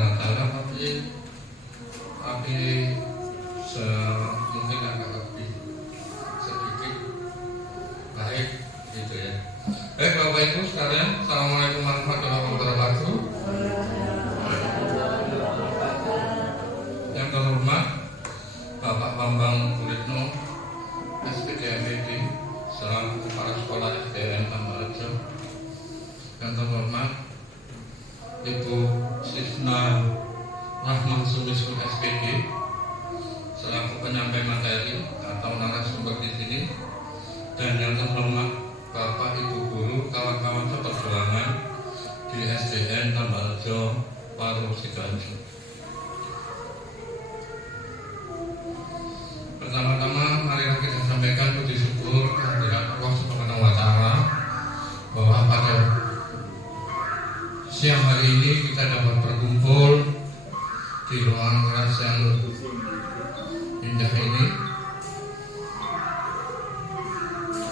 wa ta'ala, tapi mungkin agak lebih sedikit baik gitu ya. Baik Bapak Ibu sekalian, Assalamualaikum warahmatullahi wabarakatuh. Yang terhormat Bapak Bambang Guritno, SPDMPD, selaku Kepala Sekolah SDN Tambakrejo. Yang terhormat Ibu Sisna Rahman Sumiskun SPD, selaku penyampai materi atau narasumber di sini. Dan yang terhormat Bapak Ibu Guru, kawan-kawan seperjuangan di SDN Tambakrejo Paro Sidoarjo. Pertama-tama marilah kita sampaikan puji syukur kehadirat Allah Subhanahu wa Ta'ala bahwa pada siang hari ini kita dapat berkumpul di ruangan kelas yang indah ini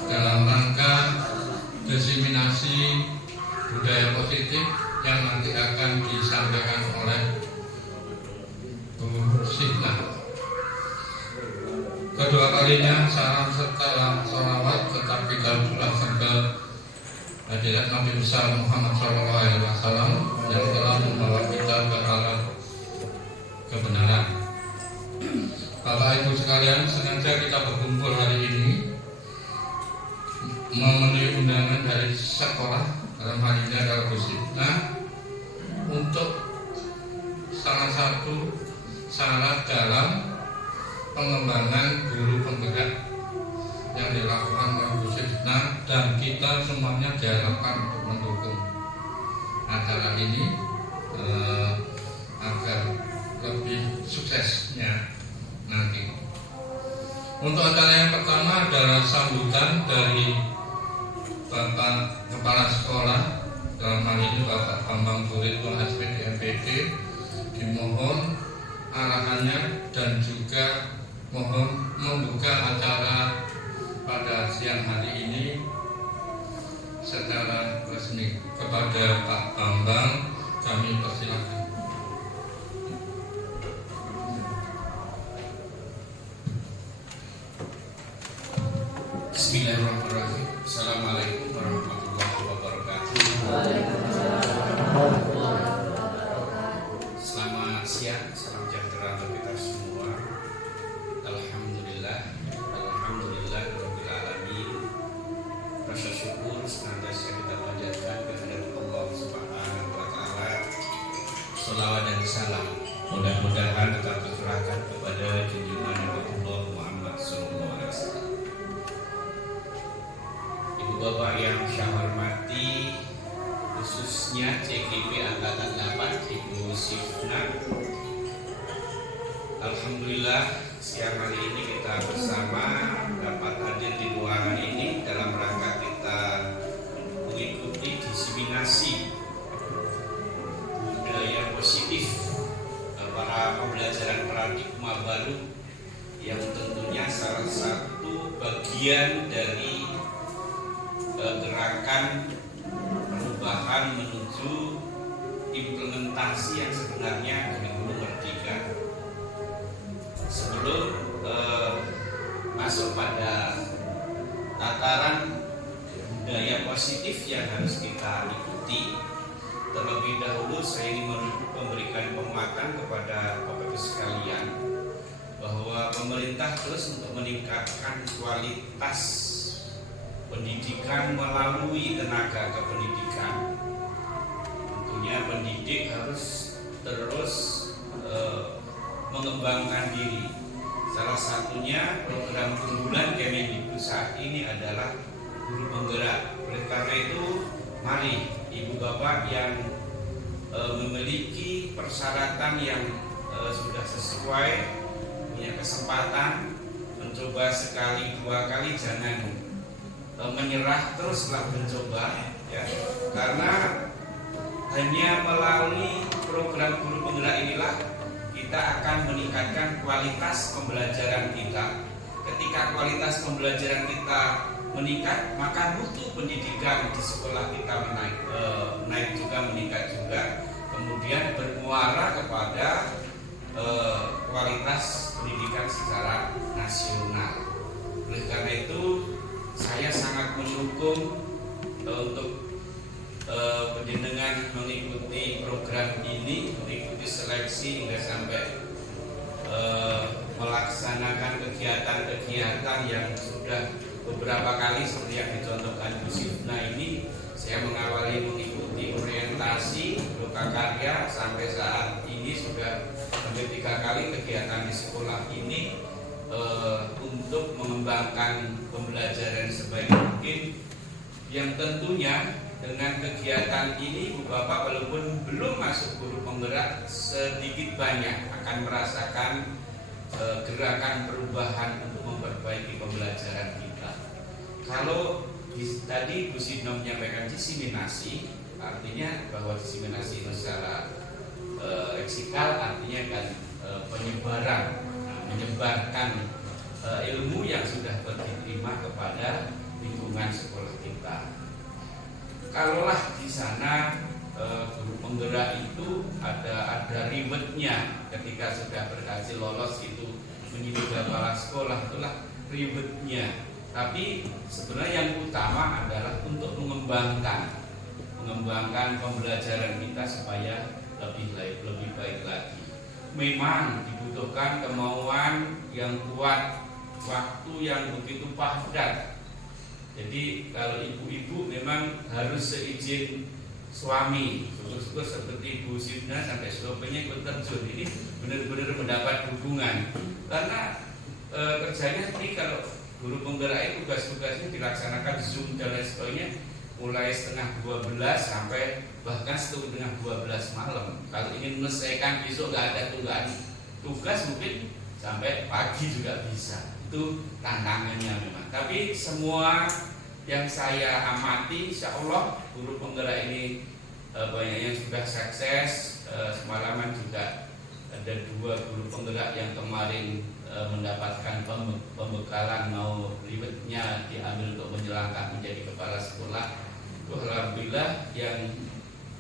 dalam rangka diseminasi budaya positif yang nanti akan disampaikan oleh Bu Sihna. Kedua kalinya salam serta sholawat tetap kita curahkan ke hadirat Nabi besar Muhammad SAW yang telah membawa kita ke arah kebenaran. Bapak Ibu sekalian, sengaja kita berkumpul hari ini memenuhi undangan dari sekolah, dalam hal ini adalah Bu Sihna, untuk salah satu syarat dalam pengembangan guru penggerak yang dilakukan oleh Bu Sihna, dan kita semuanya diharapkan untuk mendukung acara ini agar lebih suksesnya nanti. Untuk acara yang pertama adalah sambutan dari Bapak Kepala Sekolah, dalam hal ini Bapak Bambang Guritno SPD MPD. Dimohon arahannya dan juga mohon membuka acara pada siang hari ini secara resmi. Kepada Pak Bambang kami persilakan. Bismillahirrahmanirrahim. Assalamualaikum warahmatullahi wabarakatuh. Selamat siang, salam sejahtera untuk kita semua. Alhamdulillah rabbil alamin. Rasa syukur senantiasa kita panjatkan kehadirat Allah Subhanahu wa Ta'ala. Shalawat dan salam mudah-mudahan tetap tercurahkan kepada junjungan Rasulullah Muhammad SAW. Ibu Bapak yang saya hormati, khususnya CGP Angkatan 8 Ibu Sihna. Alhamdulillah siang hari ini kita bersama dapat hadir di ruangan ini dalam rangka kita mengikuti diseminasi budaya positif para pembelajaran paradigma baru yang tentunya salah satu bagian dari gerakan perubahan menuju implementasi yang sebenarnya kurikulum merdeka. Sebelum masuk pada tataran budaya positif yang harus kita ikuti, terlebih dahulu saya ingin memberikan penguatan kepada Bapak Ibu sekalian bahwa pemerintah terus untuk meningkatkan kualitas pendidikan melalui tenaga kependidikan. Tentunya pendidik harus terus mengembangkan diri. Salah satunya program unggulan Kemendikbud saat ini adalah guru penggerak. Oleh karena itu, mari Ibu Bapak yang memiliki persyaratan yang sudah sesuai, punya kesempatan mencoba sekali dua kali, jangan menyerah, teruslah mencoba ya, karena hanya melalui program guru penggerak inilah kita akan meningkatkan kualitas pembelajaran kita. Ketika kualitas pembelajaran kita meningkat, maka mutu pendidikan di sekolah kita naik juga, meningkat juga. kemudian bermuara kepada kualitas pendidikan secara nasional. Oleh karena itu saya sangat mendukung untuk penjenengan mengikuti program ini, mengikuti seleksi hingga sampai melaksanakan kegiatan-kegiatan yang sudah beberapa kali seperti yang dicontohkan Bu Sifna ini. Saya mengawali mengikuti orientasi lokakarya sampai saat ini sudah hampir 3 kali kegiatan di sekolah ini untuk mengembangkan pembelajaran sebaik mungkin, yang tentunya dengan kegiatan ini Bu Bapak walaupun belum masuk guru penggerak sedikit banyak akan merasakan gerakan perubahan untuk memperbaiki pembelajaran kita. Kalau tadi Bu Sifna menyampaikan diseminasi, artinya bahwa diseminasi itu secara leksikal artinya kan penyebaran, menyebarkan ilmu yang sudah diterima kepada lingkungan sekolah kita. Kalaulah di sana guru penggerak itu ada ribetnya ketika sudah berhasil lolos itu menjadi kepala sekolah, itulah ribetnya. Tapi sebenarnya yang utama adalah untuk mengembangkan pembelajaran kita supaya lebih baik lagi. Memang dibutuhkan kemauan yang kuat, waktu yang begitu padat. Jadi kalau ibu-ibu memang harus seizin suami, syukur-syukur seperti Bu Sifna sampai suaminya ikut terjun. Ini benar-benar mendapat dukungan. Karena kerjanya seperti kalau guru penggerak itu tugas-tugasnya dilaksanakan Zoom dan lain sebagainya mulai 11:30 sampai bahkan 11:30 malam. Kalau ingin menyelesaikan besok nggak ada tugas mungkin sampai pagi juga bisa. Itu tantangannya memang. Tapi semua yang saya amati, insya Allah guru penggerak ini banyak yang sudah sukses. Semalaman juga ada 2 guru penggerak yang kemarin mendapatkan pembekalan mau ribetnya diambil untuk menyelangkah menjadi kepala sekolah. Alhamdulillah yang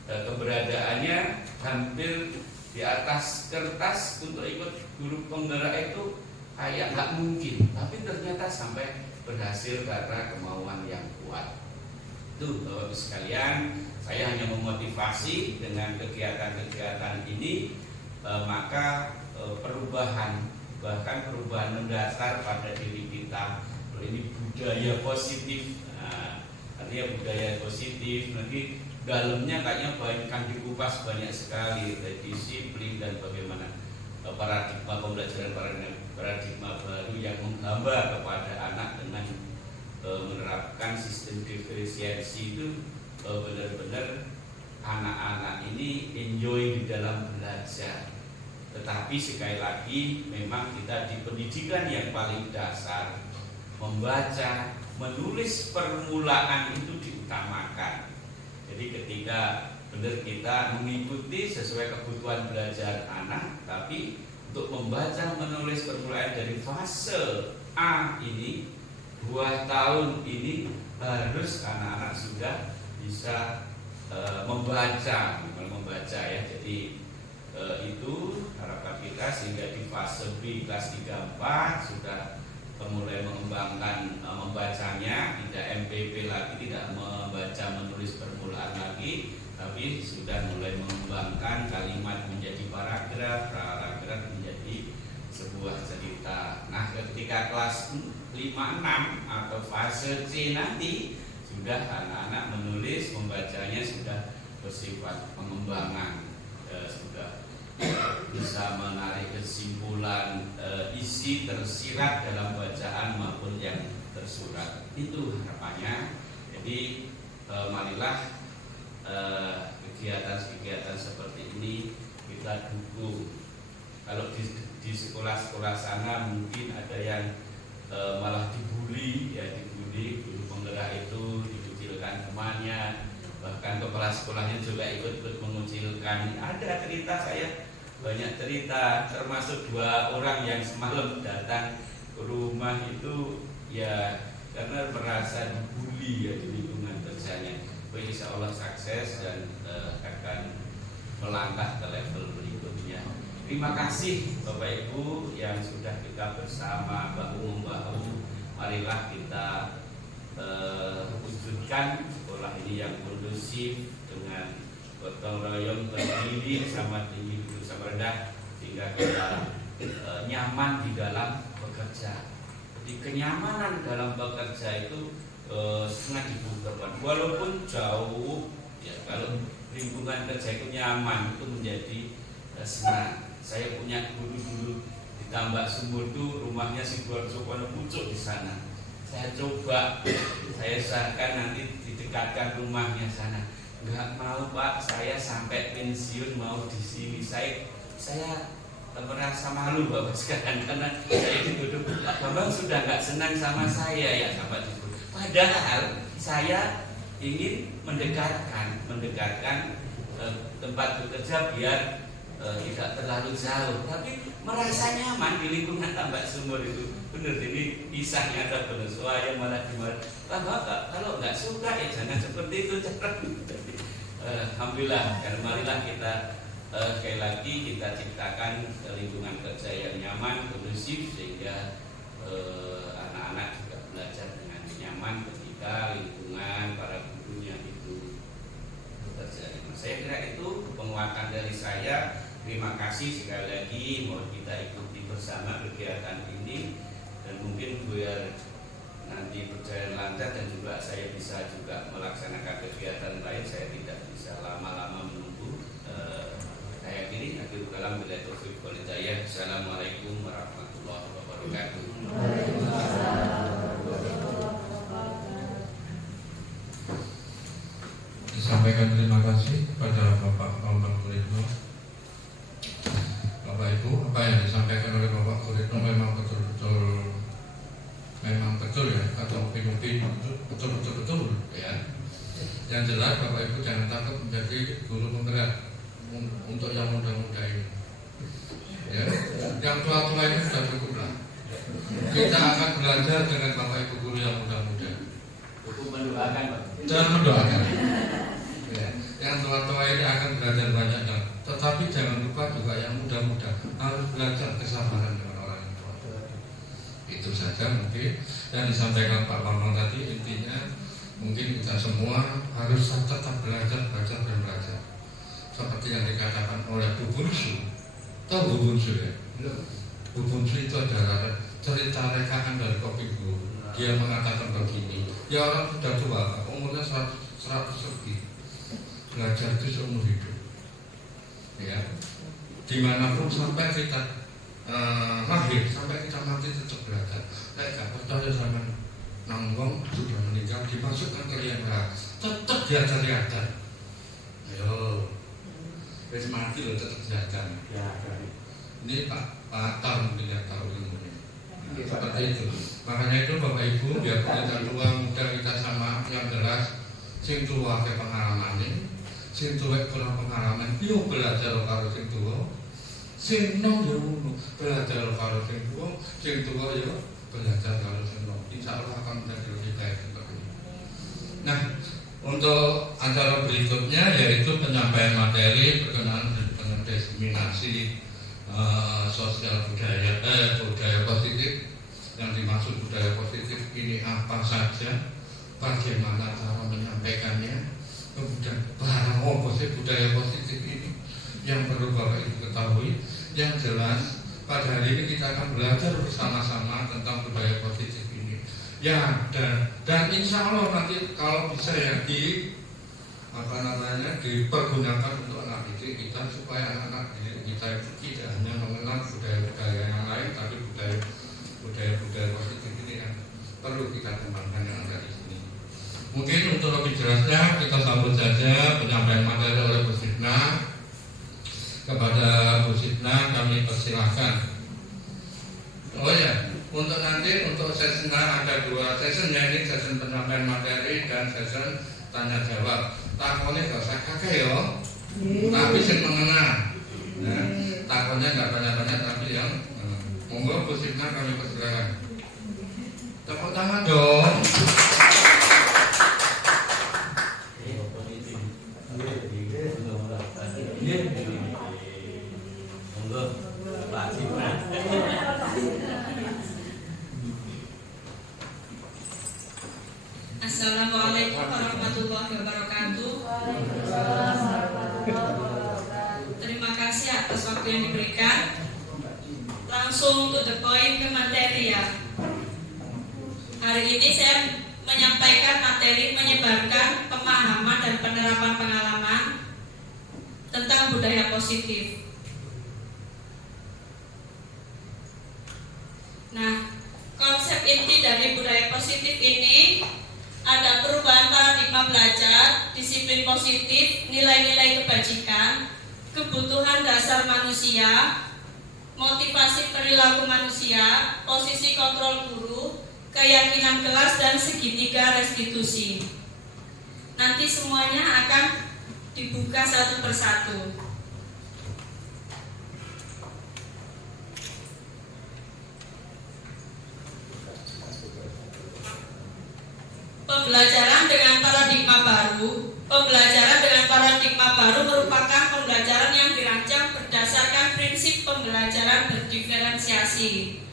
keberadaannya hampir di atas kertas untuk ikut guru penggerak itu kayak nggak mungkin, tapi ternyata sampai berhasil karena kemauan yang kuat. Tuh Bapak Ibu sekalian, saya hanya memotivasi dengan kegiatan-kegiatan ini, maka perubahan, bahkan perubahan mendasar pada diri kita. Ini budaya positif, artinya budaya positif. Nanti dalamnya kayaknya banyak dikupas banyak sekali, disiplin dan bagaimana paradigma pembelajaran, paradigma baru yang menghamba kepada anak dengan menerapkan sistem diferensiasi itu. Benar-benar anak-anak ini enjoy di dalam belajar. Tetapi sekali lagi memang kita di pendidikan yang paling dasar, membaca, menulis permulaan itu diutamakan. Jadi ketika benar kita mengikuti sesuai kebutuhan belajar anak, tapi untuk membaca menulis permulaan dari fase A ini 2 tahun ini harus anak-anak sudah bisa membaca ya. Jadi itu harapan kita sehingga di fase B kelas 3 4 sudah mulai mengembangkan membacanya, tidak MPP lagi, tidak membaca menulis permulaan lagi, tapi sudah mulai mengembangkan kalimat menjadi paragraf menjadi sebuah cerita. Nah, ketika kelas 5-6 atau fase C nanti sudah anak-anak menulis, membacanya sudah bersifat pengembangan, sudah bisa menarik kesimpulan isi tersirat dalam bacaan maupun yang tersurat. Itu harapannya. Jadi marilah kegiatan-kegiatan seperti ini kita dukung. Kalau di sekolah-sekolah sana mungkin ada yang malah dibully, guru penggerak itu dikucilkan temannya, bahkan kepala sekolahnya juga ikut mengucilkan. Ada cerita, saya banyak cerita, termasuk 2 orang yang semalam datang ke rumah itu ya karena merasa dibully ya di lingkungan kerjanya. Insya Allah sukses dan akan melangkah ke level berikutnya. Terima kasih Bapak Ibu yang sudah kita bersama bahu-membahu. Marilah kita wujudkan sekolah ini yang kondusif dengan gotong royong, berdiri sama tinggi, duduk sama rendah, sehingga kita nyaman di dalam bekerja. Jadi kenyamanan dalam bekerja itu sangat dibutuhkan. Walaupun jauh, ya kalau lingkungan kerja itu nyaman itu menjadi senang. Saya punya guru dulu di Tambak Sumur itu rumahnya Sidoarjo Pucuk di sana. Saya coba, saya usahakan nanti didekatkan rumahnya sana. Enggak mau Pak, saya sampai pensiun mau di sini. Saya merasa malu Bapak sekarang karena saya dituduh Pak Bambang sudah nggak senang sama saya ya sampai dituduh. Padahal saya ingin mendekatkan tempat bekerja biar tidak terlalu jauh, tapi merasa nyaman di lingkungan Tambak Sumur itu. Benar, ini kisahnya ada benar. Saya malah dimarahi, Bapak kalau nggak suka ya jangan seperti itu. Alhamdulillah, dan marilah kita sekali lagi kita ciptakan lingkungan kerja yang nyaman, kondusif, sehingga anak-anak juga belajar dengan nyaman ketika lingkungan para gurunya itu bekerja. Saya kira itu penguatan dari saya. Terima kasih sekali lagi, mohon kita ikuti bersama kegiatan ini dan mungkin biar nanti berjalan lancar dan juga saya bisa juga melaksanakan kegiatan lain, saya tidak bisa lama-lama menunggu. Saya kiri akhir kalam bila taufiq wal hidayah. Assalamualaikum warahmatullahi wabarakatuh. Disampaikan terima kasih kepada Bapak Bambang Guritno. Bapak Ibu, apa yang disampaikan oleh Bapak Guritno memang betul ya, atau opini betul ya. Yang jelas Bapak Ibu jangan takut menjadi guru penggerak untuk yang muda-muda ini. Ya, yang tua-tua ini sudah cukup lah. Kita akan belajar dengan Bapak Ibu guru yang muda-muda. Cukup mendoakan Pak. Dan mendoakan. Ya, yang tua-tua ini akan belajar banyak dan tetapi jangan lupa juga yang muda-muda harus belajar kesabaran dengan orang yang tua. Itu saja mungkin yang disampaikan Pak Bambang tadi. Intinya mungkin kita semua harus tetap belajar dan belajar. Seperti yang dikatakan oleh Bu Bunsu. Tahu Bu Bunsu ya? Bu Bunsu itu adalah cerita rekaan dari Kopi Bu. Dia mengatakan begini, ya orang sudah tua, umurnya 100 lebih, belajar itu seumur hidup. Ya, dimanapun sampai kita lahir, sampai kita mati tetap belajar. Kayak pada zaman Nangwong sudah meninggal, dimasukkan ke liang lahat, tetap diajar. Ayo, wis mati loh tetap belajar. Ini Pak Tar mungkin yang tahu ilmunya. Seperti itu. Makanya itu Bapak Ibu, biar kita tua muda kita sama, yang jelas sing tua ke pengalaman ini, sing tua kurang pengalaman, yuk belajar karo sing tua, sing nom yo belajar karo sing tua yo belajar karo sing nom. Insya Allah akan menjadi lebih baik seperti ini. Nah, untuk acara berikutnya yaitu penyampaian materi berkenaan dengan diseminasi sosial budaya positif. Yang dimaksud budaya positif ini apa saja, bagaimana cara menyampaikannya, kemudian barang apa sih budaya positif ini yang perlu Bapak Ibu ketahui. Yang jelas pada hari ini kita akan belajar bersama-sama tentang budaya positif ini. Ya, dan insya Allah nanti kalau bisa ya dipergunakan untuk anak didik kita, supaya anak-anak didik kita itu tidak hanya mengenal budaya-budaya yang lain, tapi budaya-budaya positif ini yang perlu kita kembangkan yang ada di sini. Mungkin untuk lebih jelasnya kita sambut saja penyampaian materi oleh Bu Sitna. Kepada Bu Sitna kami persilahkan. Oh ya, untuk nanti untuk sesi ada 2 sesi, ini sesi penyampaian materi dan sesi tanya jawab. Takonnya gak usah kakek ya, tapi sing mengenal. Nah, takonnya nggak banyak-banyak tapi yang monggo Bu Sitna kami persilakan. Tepuk tangan dong. waktu yang diberikan. Langsung to the point, ke materi ya. Hari ini saya menyampaikan materi menyebarkan pemahaman dan penerapan pengalaman tentang budaya positif. Nah, konsep inti dari budaya positif ini ada perubahan paradigma belajar, disiplin positif, nilai-nilai kebajikan, kebutuhan dasar manusia, motivasi perilaku manusia, posisi kontrol guru, keyakinan kelas, dan segitiga restitusi. Nanti semuanya akan dibuka satu persatu. Pembelajaran dengan paradigma baru. Pembelajaran dengan paradigma baru merupakan pembelajaran yang dirancang berdasarkan prinsip pembelajaran berdiferensiasi,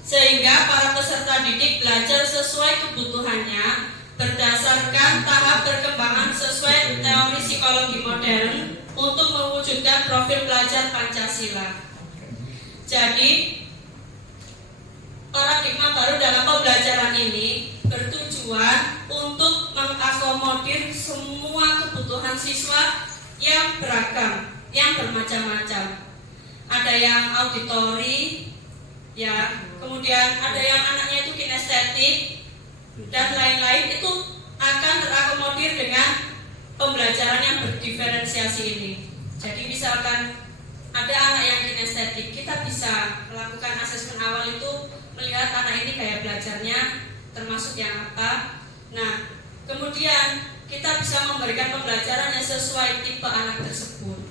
sehingga para peserta didik belajar sesuai kebutuhannya berdasarkan tahap perkembangan sesuai teori psikologi modern untuk mewujudkan profil pelajar Pancasila. Jadi, paradigma baru dalam pembelajaran ini bertujuan untuk mengakomodir semua kebutuhan siswa yang beragam, yang bermacam-macam. Ada yang auditori, ya, kemudian ada yang anaknya itu kinestetik, dan lain-lain. Itu akan terakomodir dengan pembelajaran yang berdiferensiasi ini. Jadi misalkan ada anak yang kinestetik, kita bisa melakukan asesmen awal itu melihat anak ini gaya belajarnya termasuk yang apa. Nah, kemudian kita bisa memberikan pembelajaran yang sesuai tipe anak tersebut.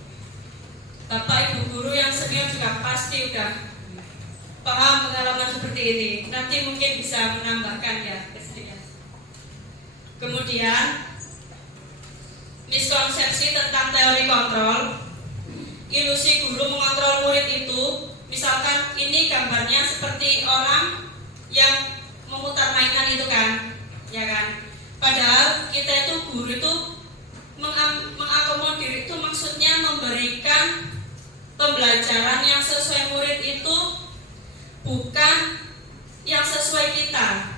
Bapak Ibu guru yang senior juga pasti udah paham pengalaman seperti ini. Nanti mungkin bisa menambahkan ya. Kemudian miskonsepsi tentang teori kontrol. Ilusi guru mengontrol murid itu, misalkan ini gambarnya seperti orang yang memutar mainan itu kan, ya kan? Padahal kita itu guru itu mengakomodir itu maksudnya memberikan pembelajaran yang sesuai murid itu, bukan yang sesuai kita.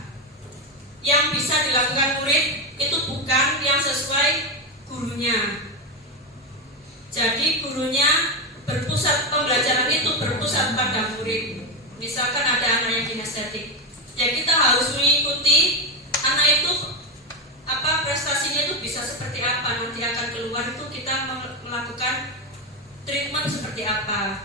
Yang bisa dilakukan murid itu bukan yang sesuai gurunya. Jadi gurunya berpusat, pembelajaran itu berpusat pada murid. Misalkan ada anak yang kinestetik, ya kita harus mengikuti anak itu apa prestasinya itu bisa seperti apa, nanti akan keluar itu kita melakukan treatment seperti apa.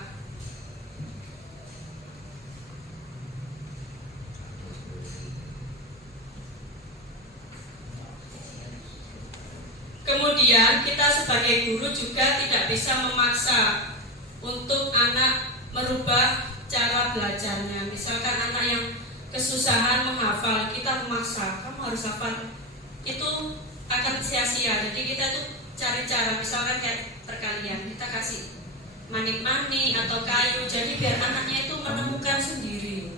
Kemudian kita sebagai guru juga tidak bisa memaksa untuk anak merubah cara belajarnya. Misalkan anak yang kesusahan menghafal, kita memaksa, kamu harus hafal, itu akan sia-sia. Jadi kita tuh cari cara, misalkan kayak perkalian, kita kasih manik-manik atau kayu, jadi biar anaknya itu menemukan sendiri.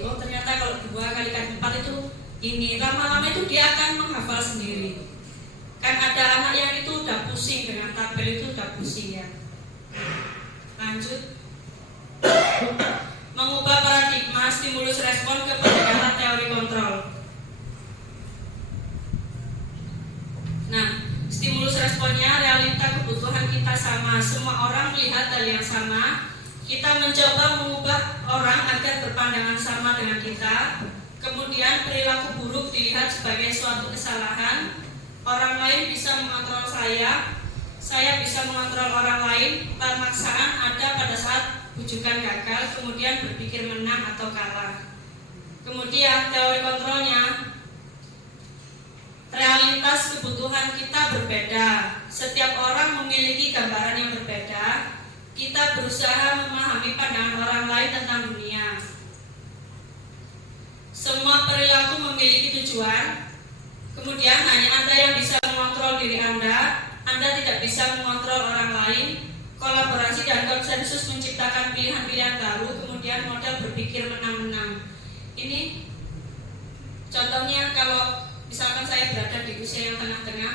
Oh ternyata kalau 2 kali 4 itu ini, lama-lama itu dia akan menghafal sendiri. Kan ada anak yang itu udah pusing dengan tabel, itu udah pusing ya. Lanjut. Mengubah paradigma stimulus respon ke pendekatan teori kontrol. Nah, stimulus responnya realita kebutuhan kita sama, semua orang melihat hal yang sama. Kita mencoba mengubah orang agar berpandangan sama dengan kita. Kemudian perilaku buruk dilihat sebagai suatu kesalahan. Orang lain bisa mengontrol saya bisa mengontrol orang lain. Pemaksaan ada pada saat bujukan gagal, kemudian berpikir menang atau kalah. Kemudian teori kontrolnya, realitas kebutuhan kita berbeda. Setiap orang memiliki gambaran yang berbeda. Kita berusaha memahami pandangan orang lain tentang dunia. Semua perilaku memiliki tujuan. Kemudian hanya Anda yang bisa mengontrol diri Anda tidak bisa mengontrol orang lain. Kolaborasi dan konsensus menciptakan pilihan-pilihan baru. Kemudian model berpikir menang-menang. Ini contohnya kalau misalkan saya berada di usia yang tengah-tengah,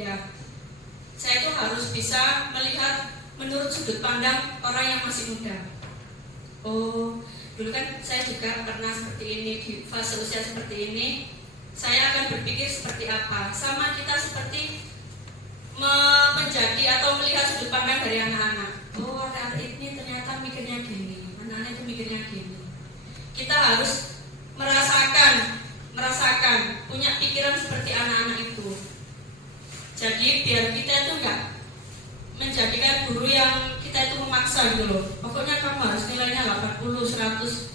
ya saya itu harus bisa melihat menurut sudut pandang orang yang masih muda. Oh, dulu kan saya juga pernah seperti ini, di fase usia seperti ini. Saya akan berpikir seperti apa. Sama kita seperti menjadi atau melihat sudut pandang dari anak-anak. Oh, anak ini ternyata mikirnya gini, anak-anak itu mikirnya gini. Kita harus merasakan, punya pikiran seperti anak-anak itu. Jadi biar kita itu enggak menjadikan guru yang kita itu memaksa gitu loh. Pokoknya kamu harus nilainya 80, 100.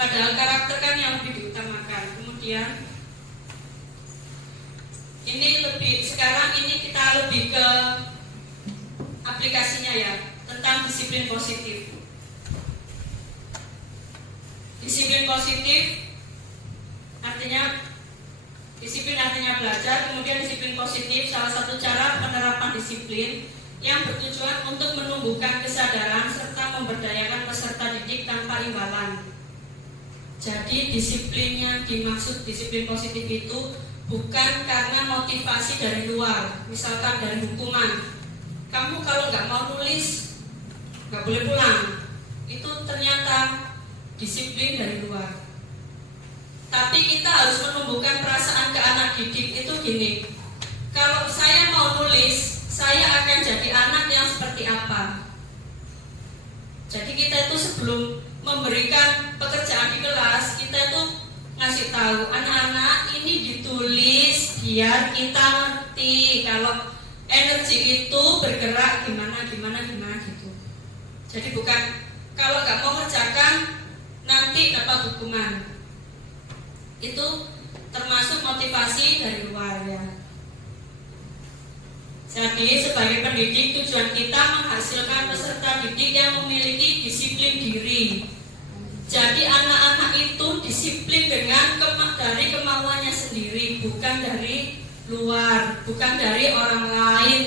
Padahal karakter kan yang lebih diutamakan. Kemudian sekarang ini kita lebih ke aplikasinya ya, tentang disiplin positif. Disiplin positif artinya belajar, kemudian disiplin positif salah satu cara penerapan disiplin yang bertujuan untuk menumbuhkan kesadaran serta memberdayakan peserta didik tanpa imbalan. Jadi disiplin yang dimaksud disiplin positif itu bukan karena motivasi dari luar, misalkan dari hukuman. Kamu kalau nggak mau nulis nggak boleh pulang. Itu ternyata disiplin dari luar. Tapi kita harus menumbuhkan perasaan ke anak didik itu gini. Kalau saya mau nulis, saya akan jadi anak yang seperti apa? Jadi kita itu sebelum memberikan pekerjaan di kelas, kita itu ngasih tahu anak-anak ini ditulis biar kita ngerti kalau energi itu bergerak gimana gitu. Jadi bukan kalau nggak mau kerjakan nanti dapat hukuman. Itu termasuk motivasi dari luar ya. Jadi sebagai pendidik tujuan kita menghasilkan peserta didik yang memiliki disiplin diri. Jadi anak-anak itu disiplin dari kemauannya sendiri, bukan dari luar, bukan dari orang lain,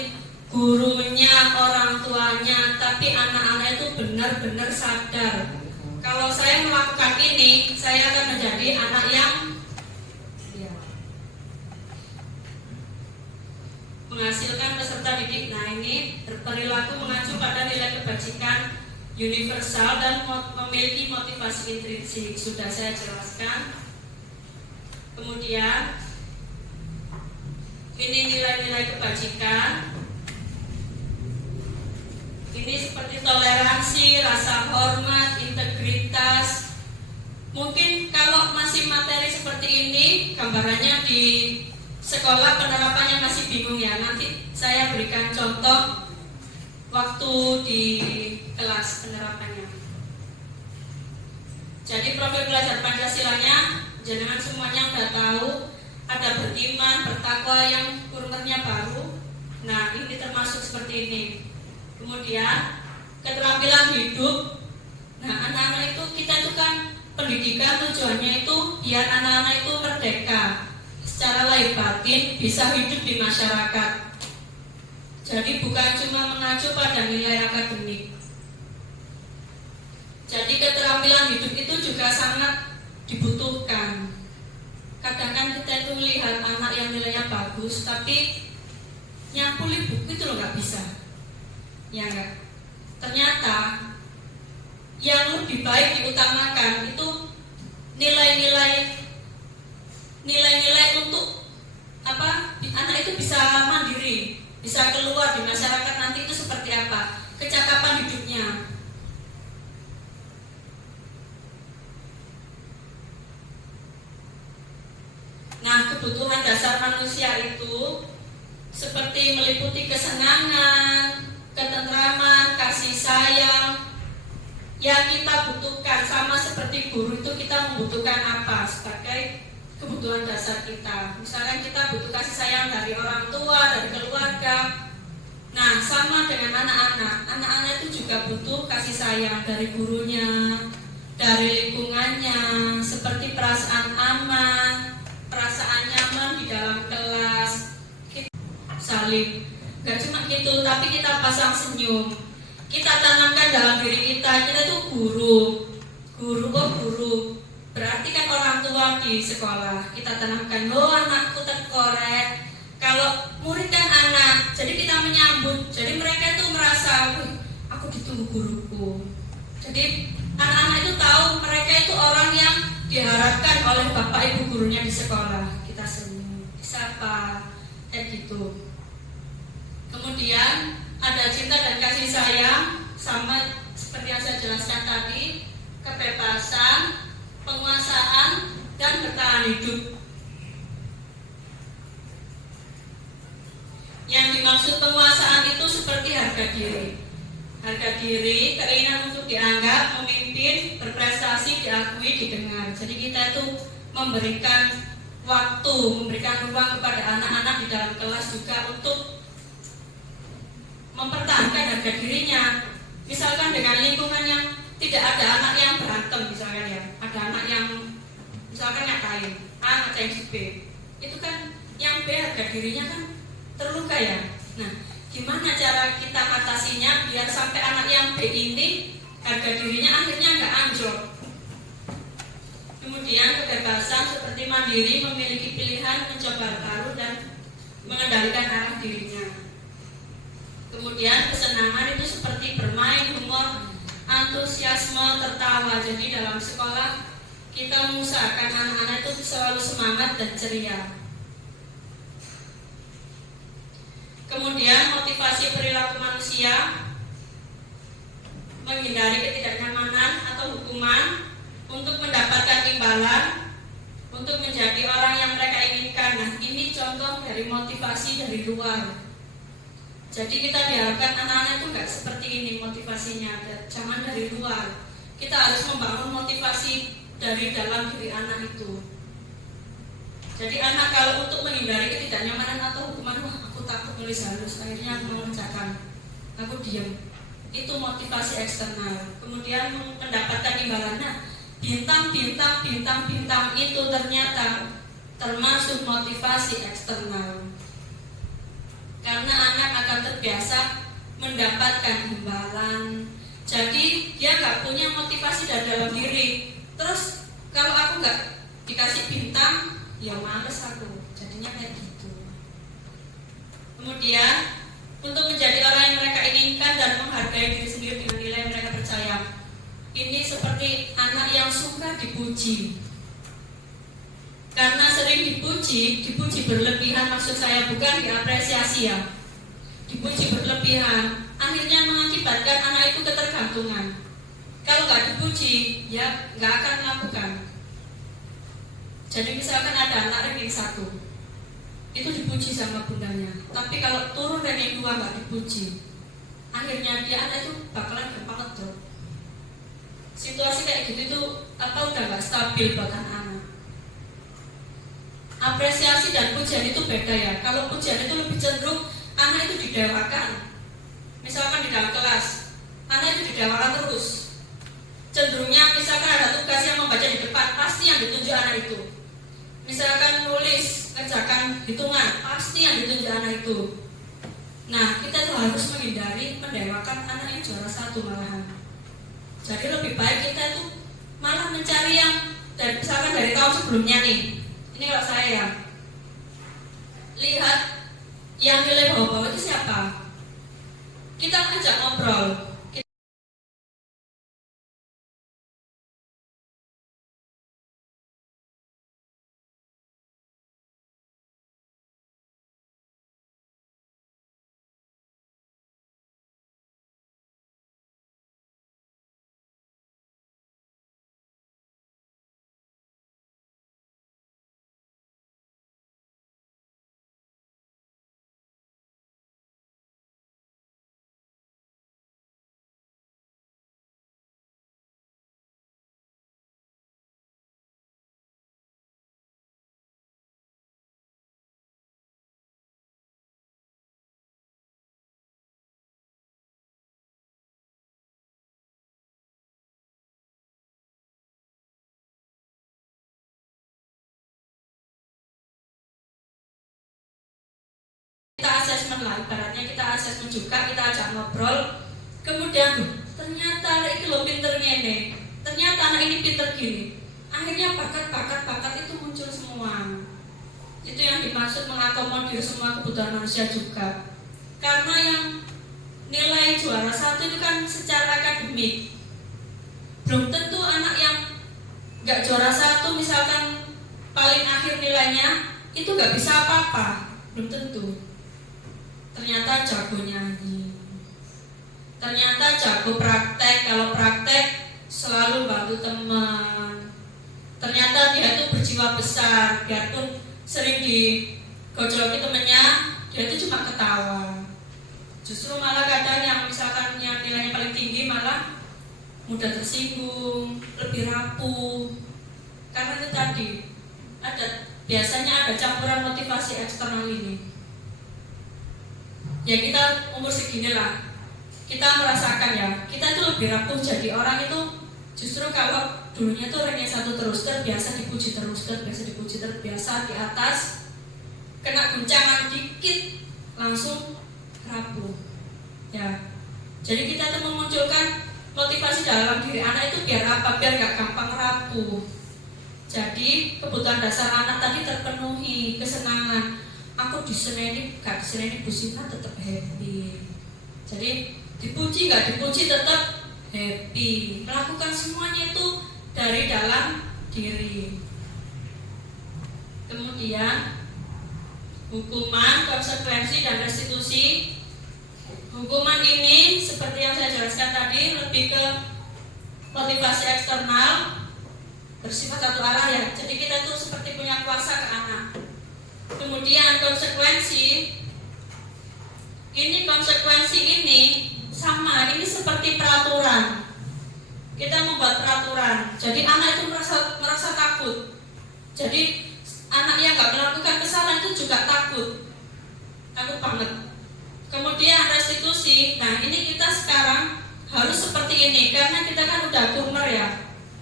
gurunya, orang tuanya, tapi anak-anak itu benar-benar sadar. Kalau saya melakukan ini, saya akan menjadi anak yang menghasilkan peserta didik. Nah, ini berperilaku mengacu pada nilai kebajikan universal dan memiliki motivasi intrinsik. Sudah saya jelaskan. Kemudian ini nilai-nilai kebajikan. Ini seperti toleransi, rasa hormat, integritas. Mungkin kalau masih materi seperti ini, gambarannya di sekolah penerapannya masih bingung ya. Nanti saya berikan contoh waktu di kelas penerapannya. Jadi profil belajar Pancasilanya jangan semuanya udah tahu. Ada beriman, bertakwa yang kurnernya baru. Nah, ini termasuk seperti ini. Kemudian keterampilan hidup. Nah, anak-anak itu kita itu kan pendidikan tujuannya itu biar anak-anak itu merdeka secara lahir batin, bisa hidup di masyarakat. Jadi bukan cuma mengacu pada nilai akademik. Jadi keterampilan hidup itu juga sangat dibutuhkan. Kadang kan kita itu melihat anak yang nilainya bagus, tapi nyampulin buku itu loh nggak bisa. Ya enggak. Ternyata yang lebih baik diutamakan itu nilai-nilai untuk apa? Anak itu bisa mandiri, bisa keluar di masyarakat nanti itu seperti apa? Kecakapan hidupnya. Nah, kebutuhan dasar manusia itu seperti meliputi kesenangan, ketentraman, kasih sayang yang kita butuhkan. Sama seperti guru itu kita membutuhkan apa sebagai kebutuhan dasar kita. Misalkan kita butuh kasih sayang dari orang tua, dari keluarga. Nah, sama dengan anak-anak. Anak-anak itu juga butuh kasih sayang dari gurunya, dari lingkungannya, seperti perasaan aman, perasaan nyaman di dalam kelas. Saling, gak cuma gitu, tapi kita pasang senyum. Kita tanamkan dalam diri kita tuh guru. Berarti kan orang tua di sekolah. Kita tanamkan, oh anakku terkorek. Kalau murid kan anak, jadi kita menyambut. Jadi mereka tuh merasa, guru-guruku. Jadi anak-anak itu tahu mereka itu orang yang diharapkan oleh bapak ibu gurunya di sekolah. Kita senyum, disapa, kayak gitu. Kemudian ada cinta dan kasih sayang, sama seperti yang saya jelaskan tadi, kebebasan, penguasaan, dan bertahan hidup. Yang dimaksud penguasaan itu seperti harga diri. Harga diri, keinginan untuk dianggap, memimpin, berprestasi, diakui, didengar. Jadi kita itu memberikan waktu, memberikan ruang kepada anak-anak di dalam kelas juga untuk mempertahankan harga dirinya. Misalkan dengan lingkungan yang tidak ada anak yang berantem, misalkan ya, ada anak yang misalkan ngatain A ngatain si B, itu kan yang B harga dirinya kan terluka ya. Nah, gimana cara kita atasinya biar sampai anak yang B ini harga dirinya akhirnya nggak anjlok. Kemudian kebebasan seperti mandiri, memiliki pilihan, mencoba hal baru, dan mengendalikan arah dirinya. Kemudian kesenangan itu seperti bermain, humor, antusiasme, tertawa. Jadi dalam sekolah kita mengusahakan anak-anak itu selalu semangat dan ceria. Kemudian motivasi perilaku manusia, menghindari ketidaknyamanan atau hukuman, untuk mendapatkan imbalan, untuk menjadi orang yang mereka inginkan. Nah, ini contoh dari motivasi dari luar. Jadi kita diharapkan anak-anak itu nggak seperti ini motivasinya, jangan dari luar. Kita harus membangun motivasi dari dalam diri anak itu. Jadi anak kalau untuk menghindari ketidaknyamanan atau hukuman, wah aku takut nulis halus, akhirnya aku mengerjakan, aku diam. Itu motivasi eksternal. Kemudian mendapatkan imbalannya, bintang itu ternyata termasuk motivasi eksternal. Karena anak akan terbiasa mendapatkan imbalan. Jadi dia nggak punya motivasi dari dalam diri. Terus kalau aku nggak dikasih bintang, ya males aku. Jadinya kayak gitu. Kemudian untuk menjadi orang yang mereka inginkan dan menghargai diri sendiri dengan nilai yang mereka percaya. Ini seperti anak yang suka dipuji. Karena sering dipuji berlebihan, maksud saya bukan diapresiasi ya. Dipuji berlebihan, akhirnya mengakibatkan anak itu ketergantungan. Kalau nggak dipuji, ya nggak akan melakukan. Jadi misalkan ada anak ranking 1, itu dipuji sama bundanya. Tapi kalau turun ranking 2 nggak dipuji, akhirnya dia anak itu bakalan gampang ngedrop. Situasi kayak gitu itu udah nggak stabil buat anak-anak. Apresiasi dan pujian itu beda ya. Kalau pujian itu lebih cenderung anak itu didewakan. Misalkan di dalam kelas, anak itu didewakan terus. Cenderungnya misalkan ada tugas yang membaca di depan, pasti yang ditunjuk anak itu. Misalkan nulis, kerjakan hitungan, pasti yang ditunjuk anak itu. Nah, kita tuh harus menghindari mendewakan anak yang juara 1 malahan. Jadi lebih baik kita itu malah mencari yang misalkan dari tahun sebelumnya nih. Ini kalau saya ya, lihat yang nilai bawah-bawah itu siapa. Kita ajak ngobrol. Kita asesmen lah, ibaratnya kita asesmen juga, kita ajak ngobrol. Kemudian ternyata anak itu lo pinter nih, ternyata anak ini pinter gini. Akhirnya bakat itu muncul semua. Itu yang dimaksud mengakomodir semua kebutuhan manusia juga. Karena yang nilai juara 1 itu kan secara akademik. Belum tentu anak yang nggak juara 1 misalkan paling akhir nilainya itu nggak bisa apa-apa, belum tentu. Ternyata jago nyanyi, ternyata jago praktek, kalau praktek selalu bantu teman. Ternyata dia itu berjiwa besar, biarpun sering digojloki temennya, dia itu cuma ketawa. Justru malah kadang yang misalkan yang nilainya paling tinggi malah mudah tersinggung, lebih rapuh. Karena itu tadi biasanya ada campuran motivasi eksternal ini. Ya kita umur segini lah, kita merasakan ya, kita itu lebih rapuh. Jadi orang itu justru kalau dulunya tuh ranking 1 terus, terbiasa dipuji terus, terbiasa di atas, kena guncangan dikit langsung rapuh. Ya, jadi kita tuh memunculkan motivasi dalam diri anak itu biar apa? Biar gak gampang rapuh. Jadi kebutuhan dasar anak tadi terpenuhi, kesenangan. Aku diseneni, gak diseneni Bu Sina tetap happy. Jadi dipuji gak dipuji tetap happy. Melakukan semuanya itu dari dalam diri. Kemudian hukuman, konsekuensi, dan restitusi. Hukuman ini seperti yang saya jelaskan tadi lebih ke motivasi eksternal, bersifat satu arah ya. Jadi kita itu seperti punya kuasa ke anak. Kemudian konsekuensi ini sama, ini seperti peraturan. Kita membuat peraturan. Jadi anak itu merasa takut. Jadi anak yang nggak melakukan kesalahan itu juga takut banget. Kemudian restitusi. Nah ini kita sekarang harus seperti ini karena kita kan udah kurmer ya,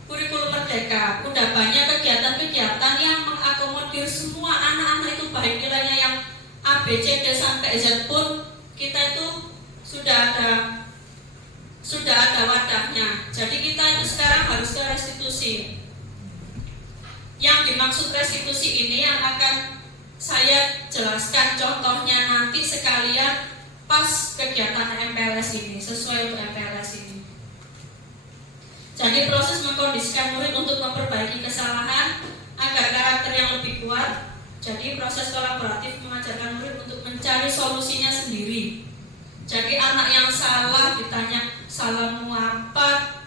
kurikulum merdeka, udah banyak kegiatan-kegiatan yang mengakomodir semua anak-anak itu, baik nilainya yang A, B, C, D sampai Z pun kita itu sudah ada wadahnya. Jadi kita itu sekarang harus ke restitusi. Yang dimaksud restitusi ini yang akan saya jelaskan contohnya nanti sekalian pas kegiatan MPLS ini, sesuai untuk MPLS ini. Jadi proses mengkondisikan murid untuk memperbaiki kesalahan agar karakter yang lebih kuat. Jadi proses kolaboratif mengajarkan murid untuk mencari solusinya sendiri. Jadi anak yang salah ditanya salahmu apa,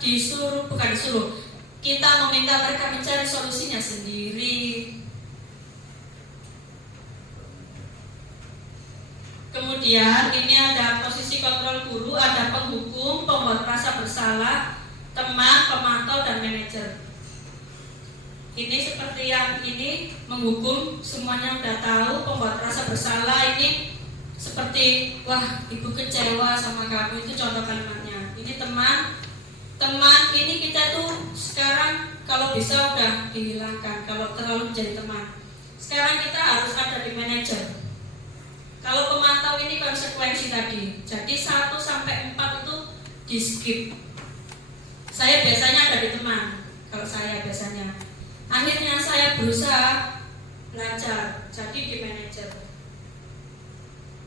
bukan disuruh, kita meminta mereka mencari solusinya sendiri. Kemudian ini ada posisi kontrol guru, ada penghukum, pembuat merasa bersalah, teman, pemantau, dan manajer. Ini seperti yang ini menghukum, semuanya udah tahu. Pembuat merasa bersalah ini seperti wah ibu kecewa sama kamu, itu contoh kalimatnya. Ini teman ini kita tuh sekarang kalau bisa udah dihilangkan kalau terlalu menjadi teman. Sekarang kita harus ada di manajer. Kalau pemantau ini konsekuensi tadi. Jadi 1 sampai 4 itu di skip. Saya biasanya ada di teman. Kalau saya biasanya. Akhirnya saya berusaha belajar. Jadi di manajer.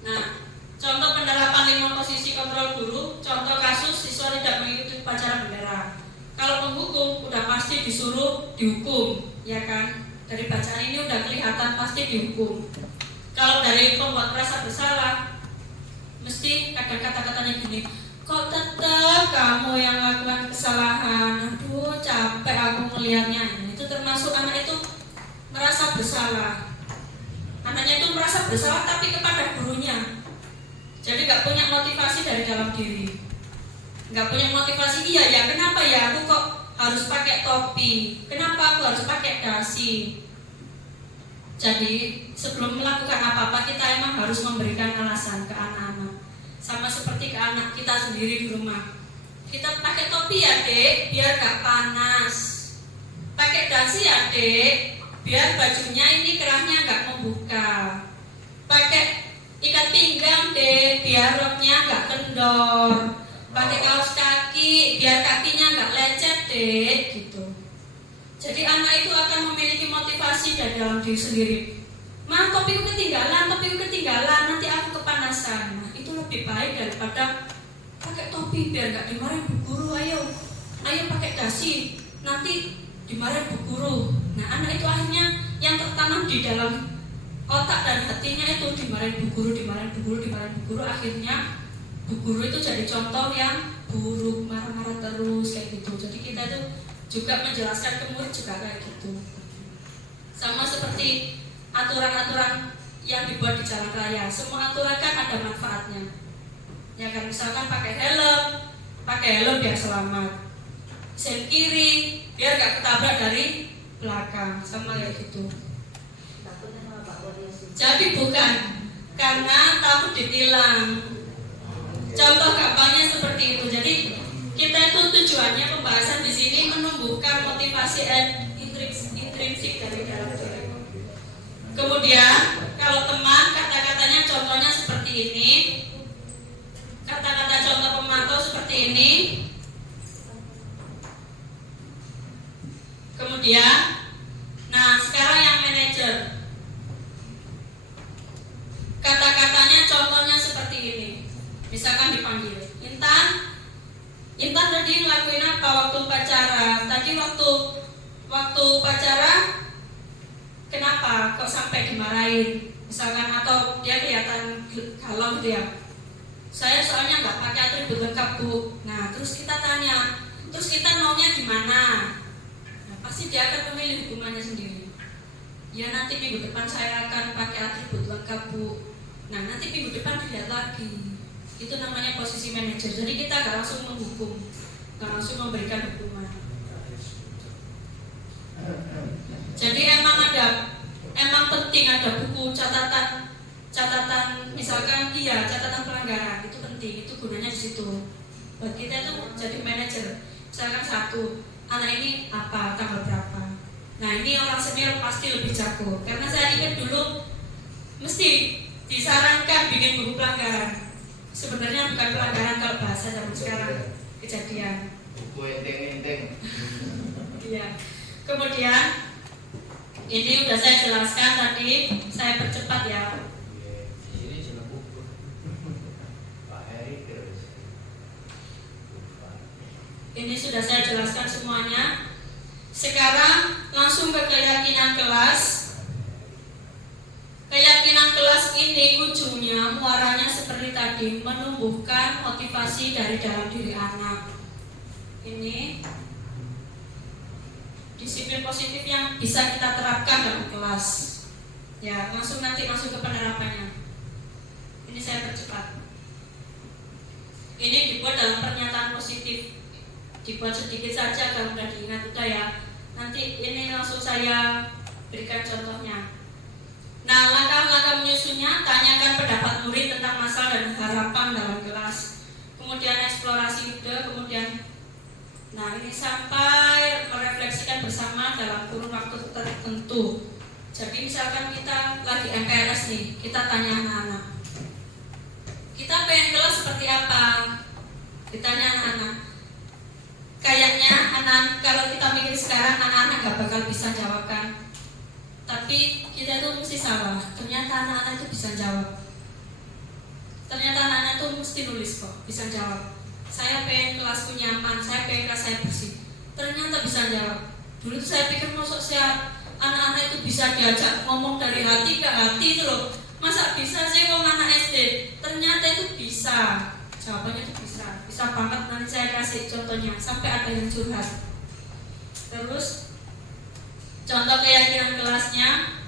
Nah, contoh penerapan 5 posisi kontrol guru. Contoh kasus siswa tidak mengikuti upacara bendera. Kalau penghukum udah pasti disuruh dihukum, ya kan? Dari bacaan ini udah kelihatan pasti dihukum. Kalau dari pembuat merasa bersalah, mesti kadang kata-katanya gini, kok tetap kamu yang lakukan kesalahan, aduh capek aku melihatnya. Itu termasuk anak itu merasa bersalah. Anaknya itu merasa bersalah tapi kepada gurunya. Jadi gak punya motivasi dari dalam diri. Gak punya motivasi, iya ya kenapa ya aku kok harus pakai topi, kenapa aku harus pakai dasi. Jadi sebelum melakukan apa-apa kita emang harus memberikan alasan ke anak-anak. Sama seperti ke anak kita sendiri di rumah. Kita pakai topi ya dek, biar gak panas. Pakai dasi ya dek, biar bajunya ini kerahnya gak membuka. Pakai ikat pinggang dek, biar roknya gak kendor. Pakai kaos kaki, biar kakinya gak lecet dek, gitu. Jadi anak itu akan memiliki motivasi dari dalam diri sendiri. Ma, topiku ketinggalan, nanti aku kepanasan. Nah, itu lebih baik daripada pakai pakai topi biar nggak dimarahin bu guru, ayo pakai dasi, nanti dimarahin bu guru. Nah anak itu akhirnya yang tertanam di dalam otak dan hatinya itu dimarahin bu guru, akhirnya bu guru itu jadi contoh yang buruk, marah-marah terus kayak gitu. Jadi kita itu juga menjelaskan ke murid juga kayak gitu. Sama seperti aturan-aturan yang dibuat di jalan raya, semua aturan kan ada manfaatnya. Ya kan, misalkan pakai helm biar selamat, sen kiri biar gak ketabrak dari belakang, sama kayak gitu. Jadi bukan karena takut ditilang. Contoh gampangnya seperti itu. Jadi kita itu tujuannya pembahasan di sini menumbuhkan motivasi intrinsik dari dalam diri. Kemudian kalau teman kata-katanya contohnya seperti ini, kata-kata contoh pemantau seperti ini. Kemudian, nah sekarang yang manajer, kata-katanya contohnya seperti ini. Misalkan dipanggil, Intan tadi ngelakuin apa waktu upacara? Tadi waktu upacara kenapa kok sampai dimarahin? Misalkan atau dia kelihatan galau gitu ya. Saya soalnya nggak pakai atribut lengkap bu. Nah terus kita tanya, terus kita maunya gimana? Nah, pasti dia akan memilih hukumannya sendiri. Ya nanti minggu depan saya akan pakai atribut lengkap bu. Nah nanti minggu depan dilihat lagi. Itu namanya posisi manajer. Jadi kita gak langsung menghukum, gak langsung memberikan hukuman. Jadi emang penting ada buku catatan misalkan catatan pelanggaran itu penting. Itu gunanya di situ. Buat kita itu jadi manajer. Misalkan satu, anak ini apa, tanggal berapa. Nah ini orang senior pasti lebih jago. Karena saya ingat dulu mesti disarankan bikin buku pelanggaran. Sebenarnya bukan pelanggaran kalau bahasa zaman sekarang, kejadian. Buku enteng-enteng. Iya. Kemudian ini udah saya jelaskan tadi, saya percepat ya. Ini cuma buku. Pak Heri terus. Ini sudah saya jelaskan semuanya. Sekarang langsung ke keyakinan kelas. Keyakinan kelas ini ujungnya muaranya seperti tadi, menumbuhkan motivasi dari dalam diri anak. Ini disiplin positif yang bisa kita terapkan dalam kelas. Ya, langsung ke penerapannya. Ini saya percepat. Ini dibuat dalam pernyataan positif. Dibuat sedikit saja agar mudah diingat udah ya. Nanti ini langsung saya berikan contohnya. Nah, langkah-langkah menyusunnya, tanyakan pendapat murid tentang masalah dan harapan dalam kelas. Kemudian eksplorasi ide, kemudian ini sampai merefleksikan bersama dalam kurun waktu tertentu. Jadi misalkan kita lagi MPLS nih, kita tanya anak-anak, kita pengen kelas seperti apa? Ditanya anak-anak. Kayaknya kalau kita mikir sekarang anak-anak gak bakal bisa jawab kan. Tapi kita itu mesti salah. Ternyata anak-anak itu bisa jawab. Ternyata anak-anak itu mesti nulis kok, bisa jawab. Saya pengen kelasku nyaman, saya pengen kelas saya bersih. Ternyata bisa jawab. Dulu tuh saya pikir masuk anak-anak itu bisa diajak ngomong dari hati ke hati itu loh. Masa bisa sih ngomong anak SD? Ternyata itu bisa. Jawabannya itu bisa banget. Nanti saya kasih contohnya sampai ada yang curhat. Terus contoh keyakinan kelasnya.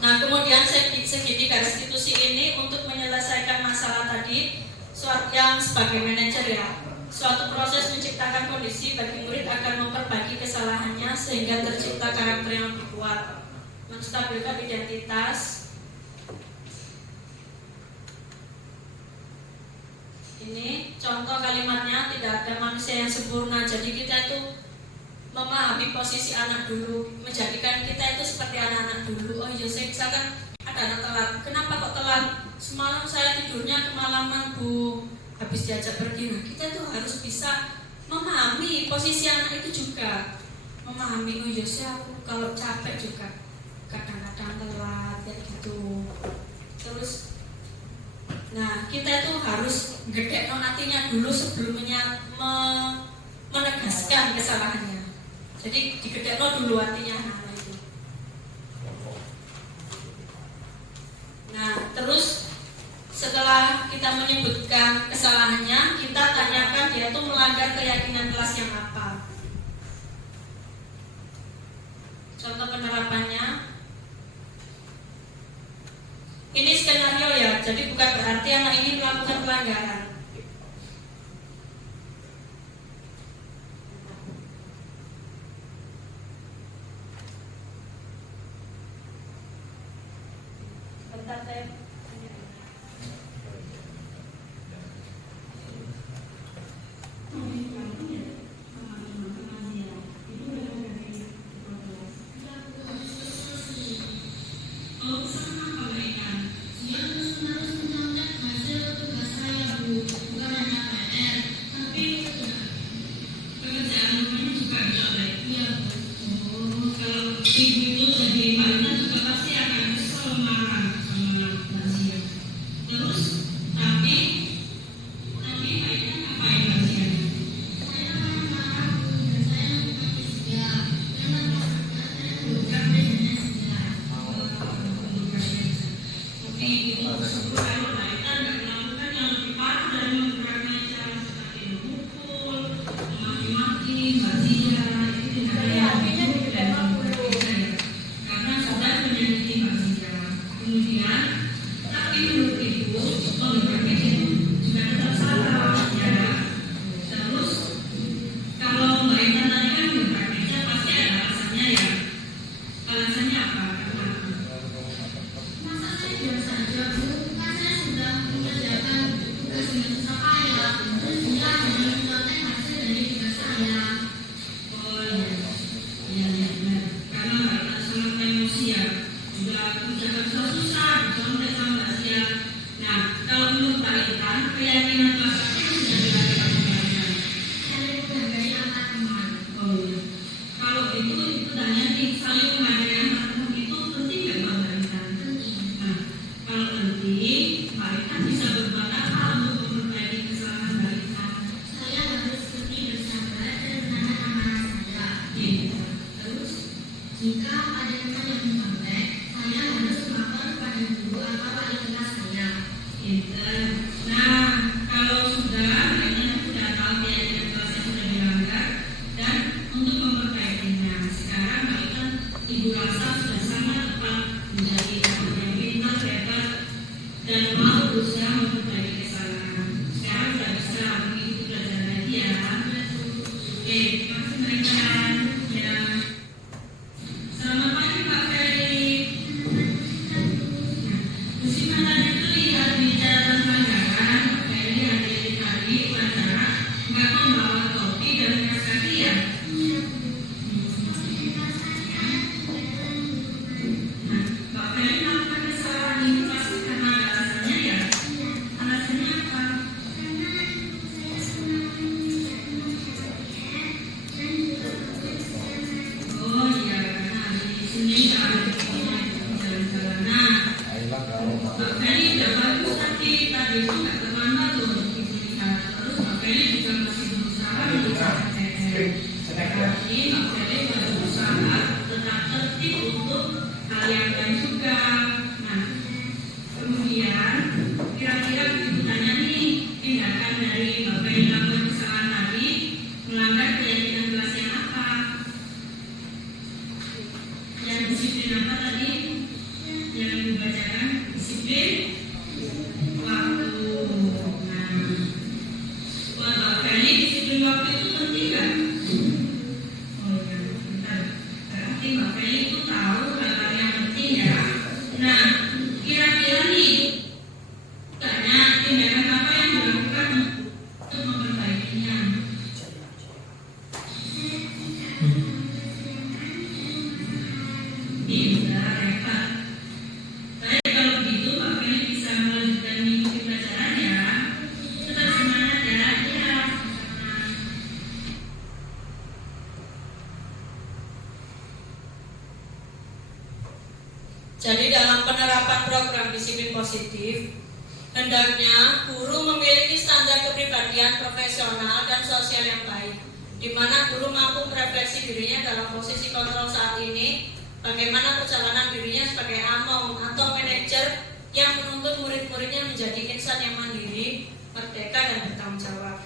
Nah kemudian segitiga restitusi ini untuk menyelesaikan masalah tadi, yang sebagai manajer ya, suatu proses menciptakan kondisi bagi murid akan memperbaiki kesalahannya sehingga tercipta karakter yang lebih kuat, menstabilkan identitas. Ini contoh kalimatnya, tidak ada manusia yang sempurna. Jadi kita itu memahami posisi anak dulu, menjadikan kita itu seperti anak-anak dulu. Oh iya, saya misalkan ada anak telat. Kenapa kok telat? Semalam saya tidurnya kemalaman bu, habis diajak pergi. Nah kita itu harus bisa memahami posisi anak itu juga. Memahami, oh iya aku kalau capek juga kadang-kadang telat kayak gitu. Terus Nah, kita itu harus gede hatinya dulu sebelum menegaskan kesalahannya. Jadi digedekno dulu hatinya anak itu. Nah, terus setelah kita menyebutkan kesalahannya, kita tanyakan dia itu melanggar keyakinan kelas yang apa. Contoh penerapannya, ini skenario ya, jadi bukan berarti anak ini melakukan pelanggaran. Bentar saya. Jadi dalam penerapan program disiplin positif, Hendaknya guru memiliki standar kepribadian profesional dan sosial yang baik, di mana guru mampu merefleksi dirinya dalam posisi kontrol saat ini, bagaimana perjalanan dirinya sebagai among atau manajer yang menuntut murid-muridnya menjadi insan yang mandiri, merdeka dan bertanggung jawab.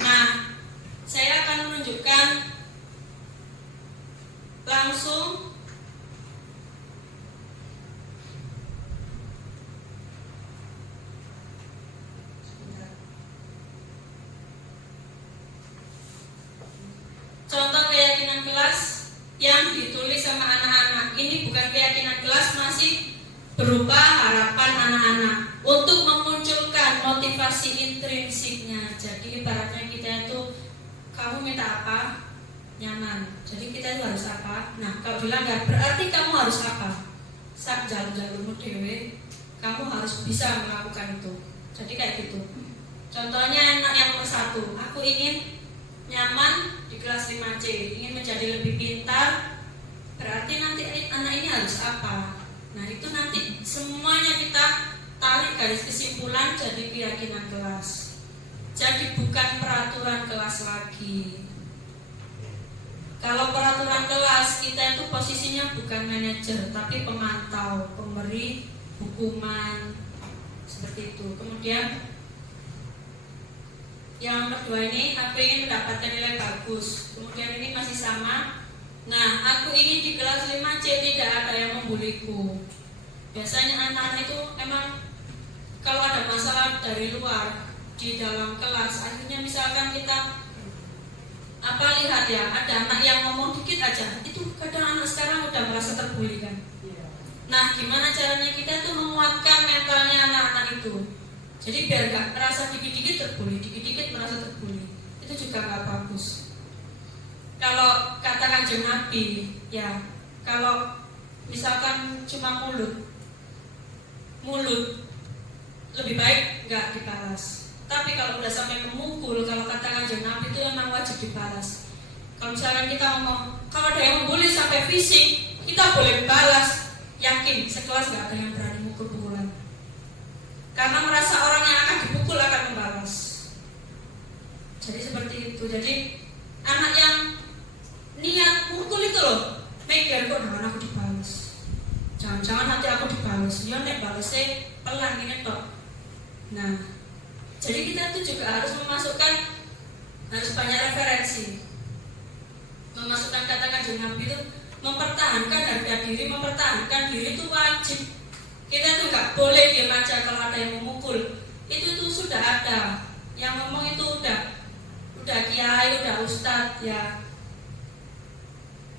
Nah, saya akan menunjukkan langsung contoh keyakinan kelas yang ditulis sama anak-anak. Ini bukan keyakinan kelas, masih berupa harapan anak-anak untuk memunculkan motivasi intrinsiknya. Jadi ibaratnya kita itu, kamu minta apa? Nyaman. Jadi kita itu harus apa? Nah, kalau bilang enggak, berarti kamu harus apa? Sak jalur-jalurmu dewe, kamu harus bisa melakukan itu. Jadi kayak gitu. Contohnya anak yang nomor 1, aku ingin nyaman di kelas 5C, ingin menjadi lebih pintar, berarti nanti anak ini harus apa? Nah, itu nanti semuanya kita tarik garis kesimpulan jadi keyakinan kelas. Jadi bukan peraturan kelas lagi. Kalau peraturan kelas, kita itu posisinya bukan manajer tapi pemantau, pemberi hukuman, seperti itu. Kemudian yang kedua ini, aku ingin mendapatkan nilai bagus. Kemudian ini masih sama. Nah, aku ingin di kelas 5C tidak ada yang membuliku. Biasanya anak-anak itu emang kalau ada masalah dari luar di dalam kelas, akhirnya misalkan kita lihat ya, ada anak yang ngomong dikit aja, itu kadang anak sekarang udah merasa terbuli kan. Nah, gimana caranya kita tuh menguatkan mentalnya anak-anak itu? Jadi biar gak merasa dikit-dikit terbuli, dikit-dikit merasa terbuli, itu juga gak bagus. Kalau kata Kanjeng Nabi, ya, kalau misalkan cuma mulut lebih baik gak dibalas. Tapi kalau udah sampai memukul, kalau kata Kanjeng Nabi itu memang wajib dibalas. Kalau misalkan kita ngomong, kalau ada yang membuli sampai fisik, kita boleh balas. Yakin sekelas gak ada yang berani mukul-pukulan. Karena merasa orang yang akan dipukul akan membalas. Jadi seperti itu. Jadi anak yang niat mukul itu loh, mikir kok dengan aku dibalas. Jangan-jangan nanti aku dibalas. Ya nek balesnya pelan ini toh. Nah, jadi kita itu juga harus harus banyak referensi. Memasukkan kata Kanjeng Nabi itu mempertahankan harga diri, mempertahankan diri itu wajib. Kita tuh nggak boleh diam aja kalau ada yang memukul. Itu sudah ada. Yang ngomong itu udah kiai, udah ustadz ya.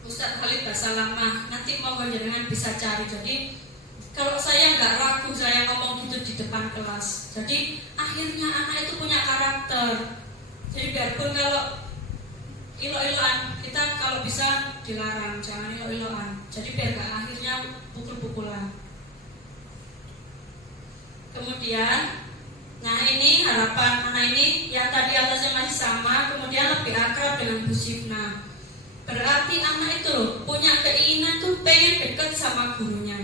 Ustadz Khalid Basalamah. Nanti mau jenengan bisa cari. Jadi kalau saya nggak ragu saya ngomong gitu di depan kelas. Jadi akhirnya anak itu punya karakter. Jadi biarpun kalau ilo-iloan, kita kalau bisa dilarang, jangan ilo-iloan. Jadi biar nggak akhirnya pukul-pukulan. Kemudian, nah ini harapan anak ini yang tadi atasnya masih sama, kemudian lebih akrab dengan Bu Sifna. Berarti anak itu loh, punya keinginan tuh pengen dekat sama gurunya.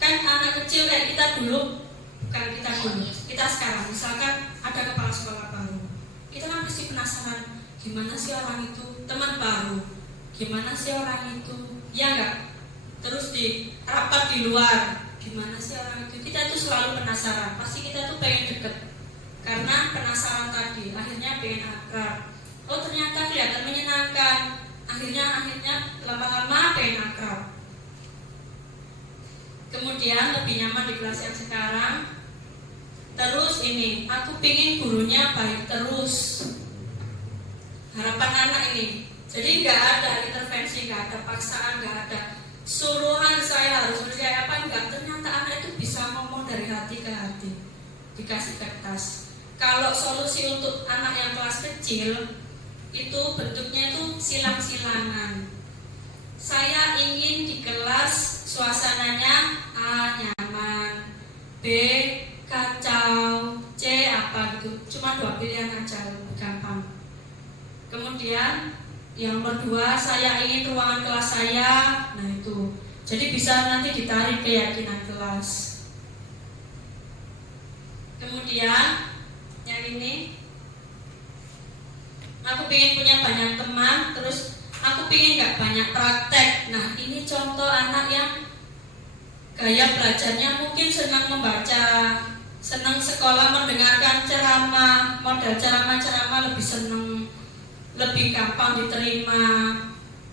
Kan anak kecil kayak kita dulu, bukan kita dulu, kita sekarang. Misalkan ada kepala sekolah baru, kita kan pasti penasaran, gimana sih orang itu, teman baru, gimana sih orang itu, ya enggak? Terus di rapat di luar, gimana sih orang itu? Kita tuh selalu penasaran. Pasti kita tuh pengen deket karena penasaran tadi. Akhirnya pengen akrab. Oh ternyata kelihatan menyenangkan. Akhirnya lama-lama pengen akrab. Kemudian lebih nyaman di kelas yang sekarang. Terus ini, aku pingin gurunya baik terus. Harapan anak ini. Jadi nggak ada intervensi, nggak ada paksaan, nggak ada suruhan saya harus kerja apa enggak. Ternyata anak itu bisa ngomong dari hati ke hati, dikasih kertas. Kalau solusi untuk anak yang kelas kecil itu bentuknya itu silang-silangan. Saya ingin di kelas suasananya A nyaman, B kacau, C apa gitu. Cuma 2 pilihan aja, lebih gampang. Kemudian yang kedua, saya ingin ruangan kelas saya. Nah itu, jadi bisa nanti ditarik keyakinan kelas. Kemudian yang ini, aku pengen punya banyak teman, terus aku pengen gak banyak praktek. Nah ini contoh anak yang gaya belajarnya mungkin senang membaca, senang sekolah, mendengarkan ceramah, model ceramah-ceramah lebih senang, lebih gampang diterima.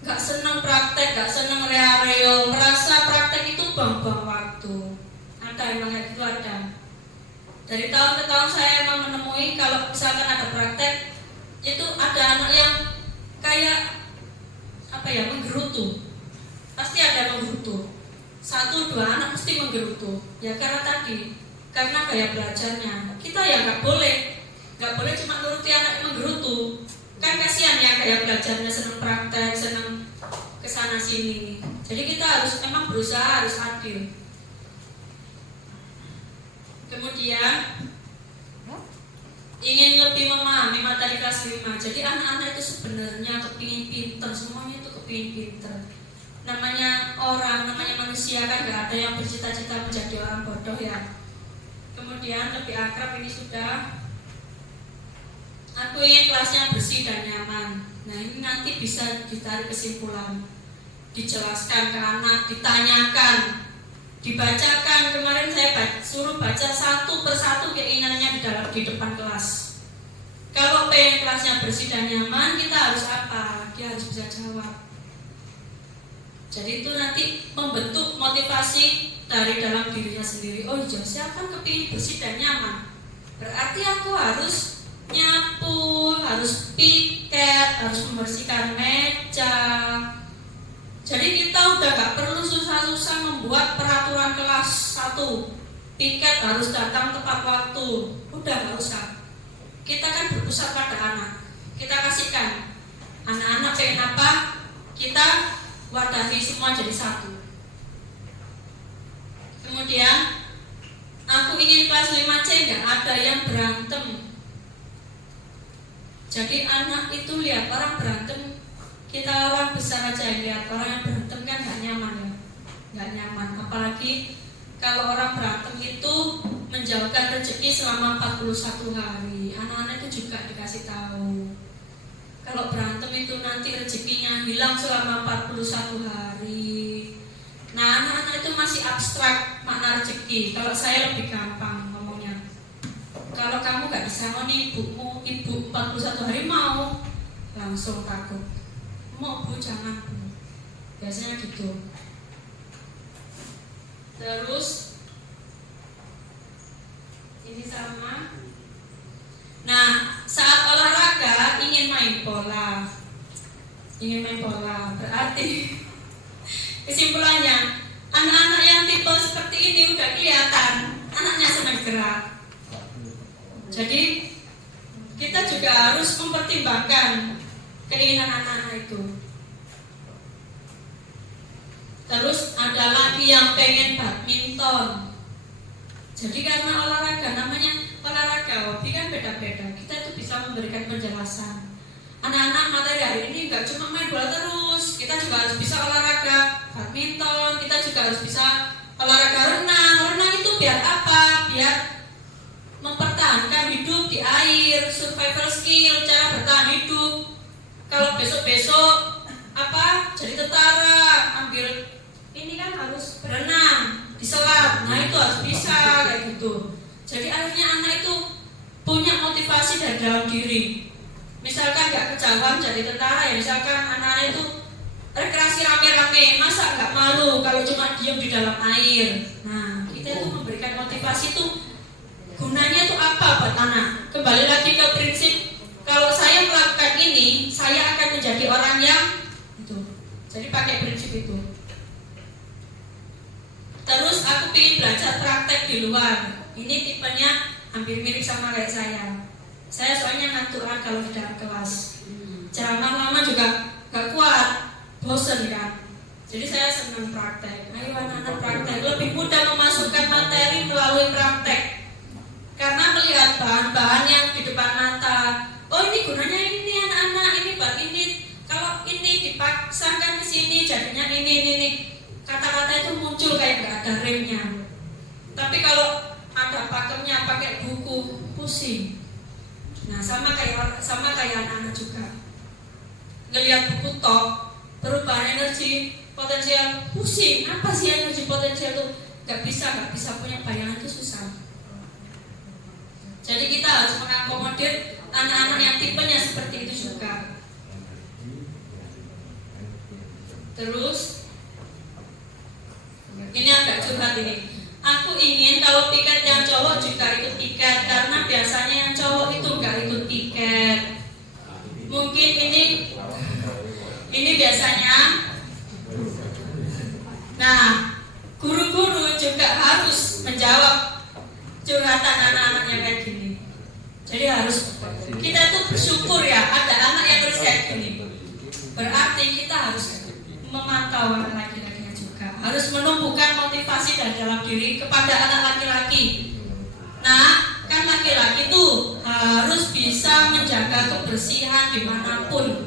Gak senang praktek, gak senang rea-reo, merasa praktek itu buang-buang waktu. Ada emang itu ada. Dari tahun ke tahun saya emang menemui kalau misalkan ada praktek, itu ada anak yang kayak menggerutu. Pasti ada menggerutu. 1-2 anak mesti menggerutu. Ya karena gaya belajarnya. Kita ya nggak boleh cuma nuruti anak yang menggerutu. Kan kasihan ya gaya belajarnya, senang praktek, senang kesana sini. Jadi kita harus emang berusaha, harus adil. Kemudian ingin lebih memahami materi kelas 5. Jadi anak-anak itu sebenarnya kepingin pinter, semuanya itu kepingin pinter. Namanya manusia kan gak ada yang bercita-cita menjadi orang bodoh ya. Kemudian lebih akrab ini sudah. Aku ingin kelasnya bersih dan nyaman. Nah ini nanti bisa ditarik kesimpulan, dijelaskan ke anak, ditanyakan, dibacakan. Kemarin saya suruh baca satu persatu keinginannya di depan kelas. Kalau pengen kelasnya bersih dan nyaman, kita harus apa? Dia harus bisa jawab. Jadi itu nanti membentuk motivasi dari dalam dirinya sendiri. Oh iya, saya kan kepingin bersih dan nyaman. Berarti aku harus nyapu, harus piket, harus membersihkan meja. Jadi kita udah gak perlu susah-susah membuat peraturan kelas 1. Piket harus datang tepat waktu. Udah gak usah. Kita kan berpusat pada anak. Kita kasihkan anak-anak pengen apa, kita wadahi semua jadi satu. Kemudian aku ingin kelas 5C gak ada yang berantem. Jadi anak itu lihat orang berantem, kita orang besar aja lihat orang yang berantem kan gak nyaman ya, gak nyaman. Apalagi kalau orang berantem itu menjauhkan rezeki selama 41 hari. Anak-anak itu juga dikasih tahu kalau berantem itu nanti rezekinya hilang selama 41 hari. Nah anak-anak itu masih abstrak makna rezeki. Kalau saya lebih gampang ngomongnya. Kalau kamu gak disangoni ibu 41 hari mau, langsung takut. Mau bu, jangan bu. Biasanya gitu. Terus ini sama. Nah saat olahraga ingin main bola. Berarti kesimpulannya anak-anak yang tipe seperti ini udah kelihatan anaknya senang gerak. Jadi kita juga harus mempertimbangkan keinginan anak-anak itu. Terus ada lagi yang pengen badminton. Jadi karena olahraga, namanya olahraga, hobi kan beda-beda. Kita itu bisa memberikan penjelasan. Anak-anak materi hari ini gak cuma main bola terus, kita juga harus bisa olahraga badminton, kita juga harus bisa olahraga renang. Renang itu biar apa? Biar mempertahankan hidup di air, survival skill, cara bertahan hidup. Kalau besok-besok jadi tentara, ambil ini kan harus berenang di selat. Nah itu harus bisa kayak gitu. Jadi akhirnya anak itu punya motivasi dari dalam diri. Misalkan gak kejauhan jadi tentara ya, misalkan anak-anak itu rekreasi rame-rame, masa gak malu kalau cuma diem di dalam air. Nah kita itu memberikan motivasi itu gunanya itu apa buat anak. Kembali lagi ke prinsip, kalau saya melakukan ini, saya akan menjadi orang yang itu. Jadi pakai prinsip itu. Terus aku ingin belajar praktek di luar. Ini tipenya hampir mirip sama kayak saya. Saya soalnya ngantukan kalau di dalam kelas. Ceramah lama juga gak kuat, bosen kan. Jadi saya senang praktek. Ayo anak-anak praktek, lebih mudah memasukkan materi melalui praktek. Karena melihat bahan-bahan yang di depan mata. Oh ini gunanya ini anak-anak, ini buat ini. Kalau ini dipaksakan ke sini jadinya ini. Kata-kata itu muncul kayak gak ada remnya. Tapi kalau ada pakemnya, pakai buku, pusing. Nah, sama kayak anak-anak juga. Ngelihat buku tok, perubahan energi potensial, pusing. Apa sih energi potensial itu? Gak bisa punya bayangan, itu susah. Jadi kita harus mengakomodir anak-anak yang tipenya seperti itu juga. Terus ini agak curhat ini. Aku ingin kalau piket yang cowok juga ikut piket, karena biasanya yang cowok itu nggak ikut piket. Mungkin ini biasanya. Nah, guru-guru juga harus menjawab curhatan anak-anaknya kayak gini. Jadi harus kita tuh bersyukur ya ada anak yang harus kayak gini. Berarti kita harus memantau anak laki-lakinya juga, harus menumbuhkan motivasi dari dalam diri kepada anak laki-laki. Nah, kan laki-laki tuh harus bisa menjaga kebersihan dimanapun.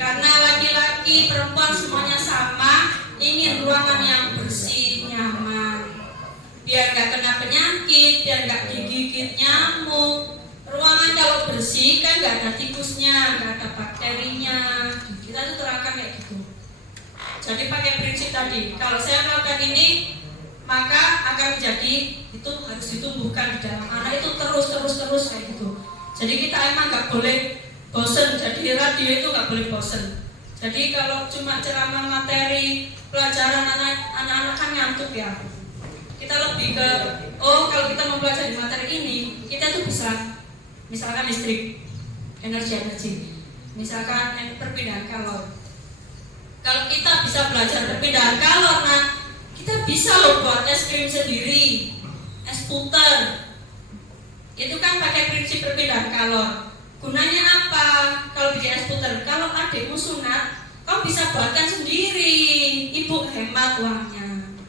Karena laki-laki perempuan semuanya sama, ingin ruangan yang bersih, nyaman, biar gak kena penyakit, biar gak digigit nyamuk. Ruangan kalau bersih kan gak ada tikusnya, gak ada bakterinya. Kita tuh terangkan kayak gitu. Jadi pakai prinsip tadi, kalau saya melakukan ini, maka akan menjadi, itu harus ditumbuhkan di dalam anak itu terus kayak gitu. Jadi kita emang gak boleh bosen. Jadi radio itu gak boleh bosen. Jadi kalau cuma ceramah materi pelajaran anak-anak kan ngantuk ya. Kita lebih ke, kalau kita mempelajari materi ini, kita tuh bisa, misalkan listrik, energi, misalkan perpindahan kalor. Kalau kita bisa belajar perpindahan kalor, nah kita bisa loh buat es krim sendiri, es puter. Itu kan pakai prinsip perpindahan kalor. Gunanya apa kalau bikin es puter? Kalau adikmu sunat, kau bisa buatkan sendiri, ibu hemat uangnya.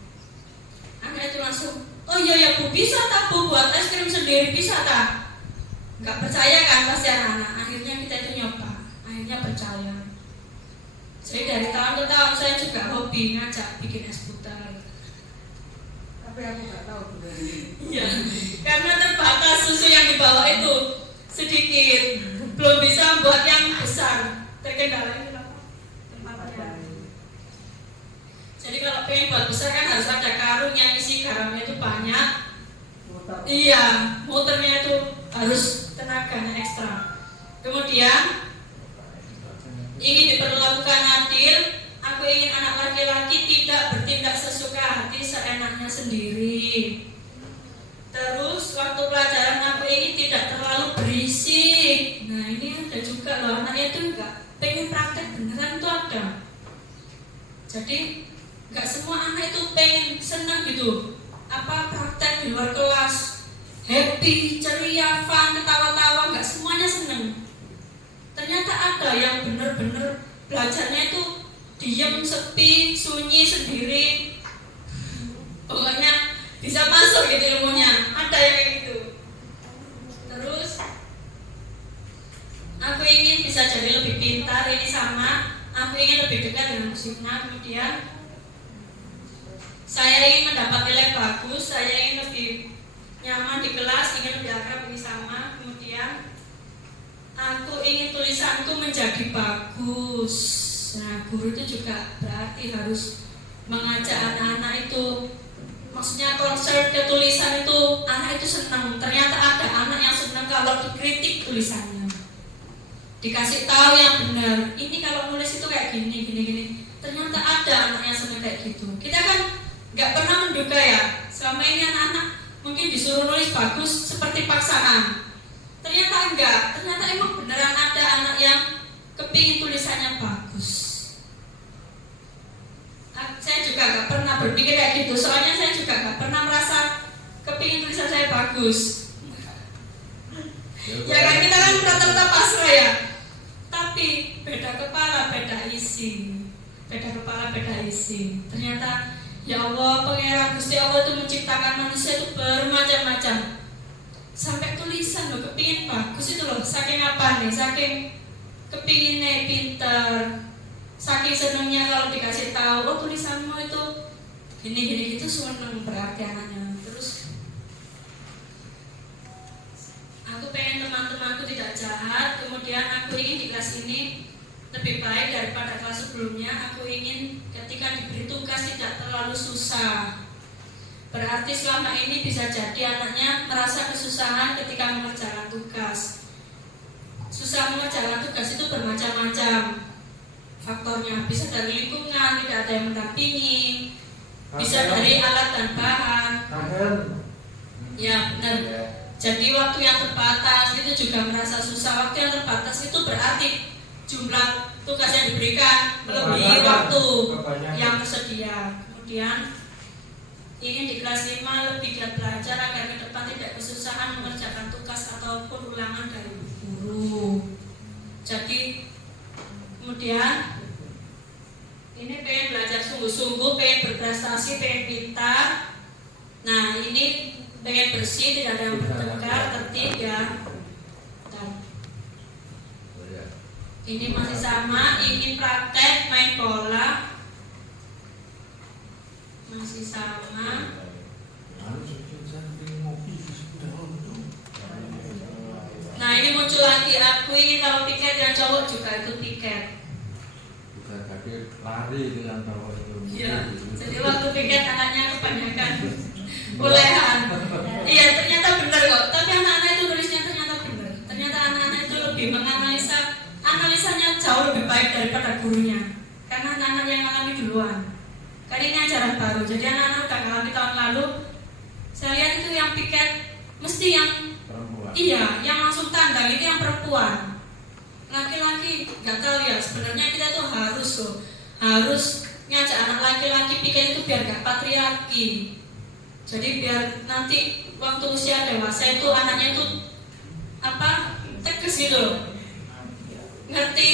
Anak itu langsung, oh iya bu, bisa tak bu buat es krim sendiri, bisa tak? Gak percaya kan pasti anak-anak. Akhirnya kita itu nyoba, akhirnya percaya. Jadi dari tahun ke tahun saya juga hobi ngajak bikin es puter. Tapi aku nggak tahu sebenarnya. Iya, karena terbatas susu yang dibawa itu sedikit, belum bisa buat yang besar. Terkendala itu apa? Tempatnya. Jadi kalau pengen buat besar kan harus ada karung yang isi garamnya itu banyak. Iya, muternya itu harus tenaganya ekstra. Kemudian ingin diperlakukan adil, aku ingin anak laki-laki tidak bertindak sesuka hati seenaknya sendiri. Terus waktu pelajaran aku ingin tidak terlalu berisik. Nah ini ada juga loh, anaknya itu enggak pengen praktek beneran tuh ada. Jadi enggak semua anak itu pengen senang gitu. Apa praktek di luar kelas, happy, ceria, fun, ketawa-tawa, enggak semuanya senang. Ternyata ada yang bener-bener belajarnya itu diam, sepi, sunyi, sendiri. Pokoknya bisa masuk gitu ilmunya. Ada yang kayak gitu. Terus aku ingin bisa jadi lebih pintar, ini sama. Aku ingin lebih dekat dengan musiknya. Kemudian saya ingin mendapat nilai bagus, saya ingin lebih nyaman di kelas, ingin lebih akrab, ini sama. Kemudian aku ingin tulisanku menjadi bagus. Nah, guru itu juga berarti harus mengajak anak-anak itu, maksudnya concern ke tulisan itu, anak itu senang. Ternyata ada anak yang senang kalau dikritik tulisannya, dikasih tahu yang benar. Ini kalau nulis itu kayak gini. Ternyata ada anak yang senang kayak gitu. Kita kan nggak pernah menduga ya, selama ini anak-anak mungkin disuruh nulis bagus seperti paksaan. Ternyata enggak, ternyata emang beneran ada anak yang kepingin tulisannya bagus. Saya juga gak pernah berpikir kayak gitu, soalnya saya juga gak pernah merasa kepingin tulisan saya bagus. Ya kan kita kan rata-rata pasrah ya. Tapi beda kepala, beda isi. Ternyata ya Allah, Pangeran Gusti Allah itu menciptakan manusia itu bermacam-macam. Sampai tulisan loh, kepingin bagus itu loh. Saking apa nih? Saking kepinginnya pintar, saking senengnya kalau dikasih tahu, oh tulisanmu itu gini gitu, seneng berarti anaknya. Terus aku kemudian aku ingin di kelas ini lebih baik daripada kelas sebelumnya. Aku ingin ketika diberi tugas tidak terlalu susah. Berarti selama ini bisa jadi anaknya merasa kesusahan ketika mengerjakan tugas. Susah mengerjakan tugas itu bermacam-macam faktornya. Bisa dari lingkungan, tidak ada yang mendampingi, bisa dari alat dan bahan. Ya benar. Jadi waktu yang terbatas itu juga merasa susah. Waktu yang terbatas itu berarti jumlah tugas yang diberikan melebihi waktu yang tersedia. Kemudian ingin di kelas 5 lebih giat belajar agar ke depan tidak kesusahan mengerjakan tugas ataupun ulangan dari guru. Jadi kemudian ini pengen belajar sungguh-sungguh, pengen berprestasi, pengen pintar. Nah ini pengen bersih, tidak ada yang bertengkar, tertib ya. Ini masih sama, ingin praktek main bola. Masih sama. Nah ini muncul lagi, aku ingin kalau piket yang cowok juga ikut piket. Bisa jadi lari dengan cowok itu. Iya. Jadi waktu piket anaknya kebanyakan bolehan. Iya ternyata benar kok. Tapi anak-anak itu nulisnya ternyata benar. Ternyata anak-anak itu lebih menganalisa, analisanya jauh lebih baik daripada gurunya. Karena anak-anak yang alami duluan. Karena ini ajaran baru. Jadi anak-anak udah ngalami tahun lalu. Saya lihat itu yang piket mesti yang perempuan. Iya, yang langsung tandang itu yang perempuan. Laki-laki nggak tahu ya. Sebenarnya kita tuh harus ngajak anak laki-laki piket itu biar nggak patriarki. Jadi biar nanti waktu usia dewasa itu anaknya itu tegas gitu loh. Ngerti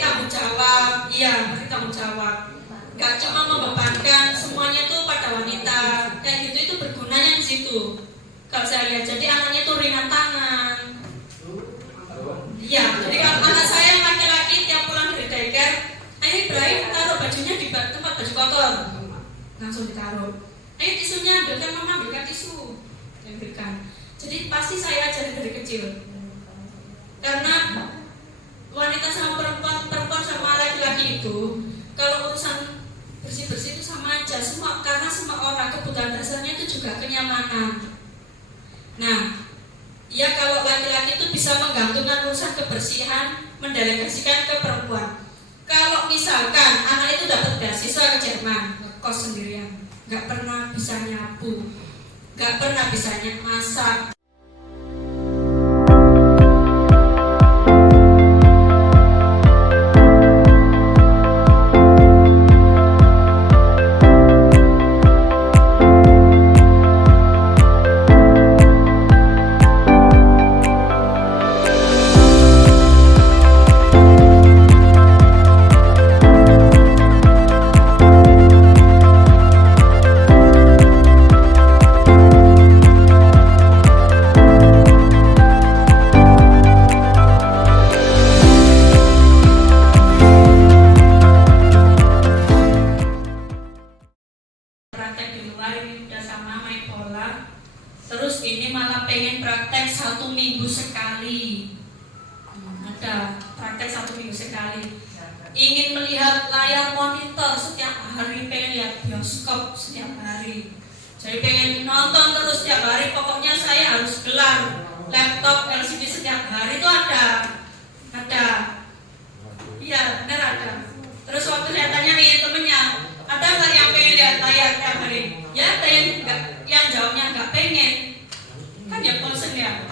tanggung jawab. Iya, ngerti tanggung jawab. Gak cuma membebankan semuanya tuh pada wanita. Kayak gitu itu bergunanya di situ. Kalau saya lihat, jadi anaknya tuh ringan tangan. Iya, jadi kalau anak saya yang laki-laki tiap pulang dari daycare, ayo Ibrahim taruh bajunya di tempat baju kotor, langsung ditaruh. Ayo tisunya ambilkan, mama ambilkan tisu, ambilkan. Jadi pasti saya ajarin dari kecil. Karena wanita sama perempuan sama laki-laki itu kalau urusan bersih-bersih itu sama aja semua, karena semua orang kebutuhan dasarnya itu juga kenyamanan. Nah, ya kalau laki-laki itu bisa menggantungkan urusan kebersihan, mendelegasikan ke perempuan. Kalau misalkan anak itu dapat beasiswa ke Jerman, ngekos sendirian, nggak pernah bisa nyapu, nggak pernah bisa masak. Terus ini malah pengen praktek 1 minggu sekali. Ada praktek 1 minggu sekali. Ingin melihat layar monitor setiap hari, pengen lihat bioskop setiap hari. Jadi pengen nonton terus setiap hari. Pokoknya saya harus gelar laptop LCD setiap hari itu ada. Iya benar ada. Terus waktu saya tanya nih temennya, ada nggak yang pengen lihat layar setiap hari? Ya ada yang jawabnya nggak pengen. Kan ya bosen ya.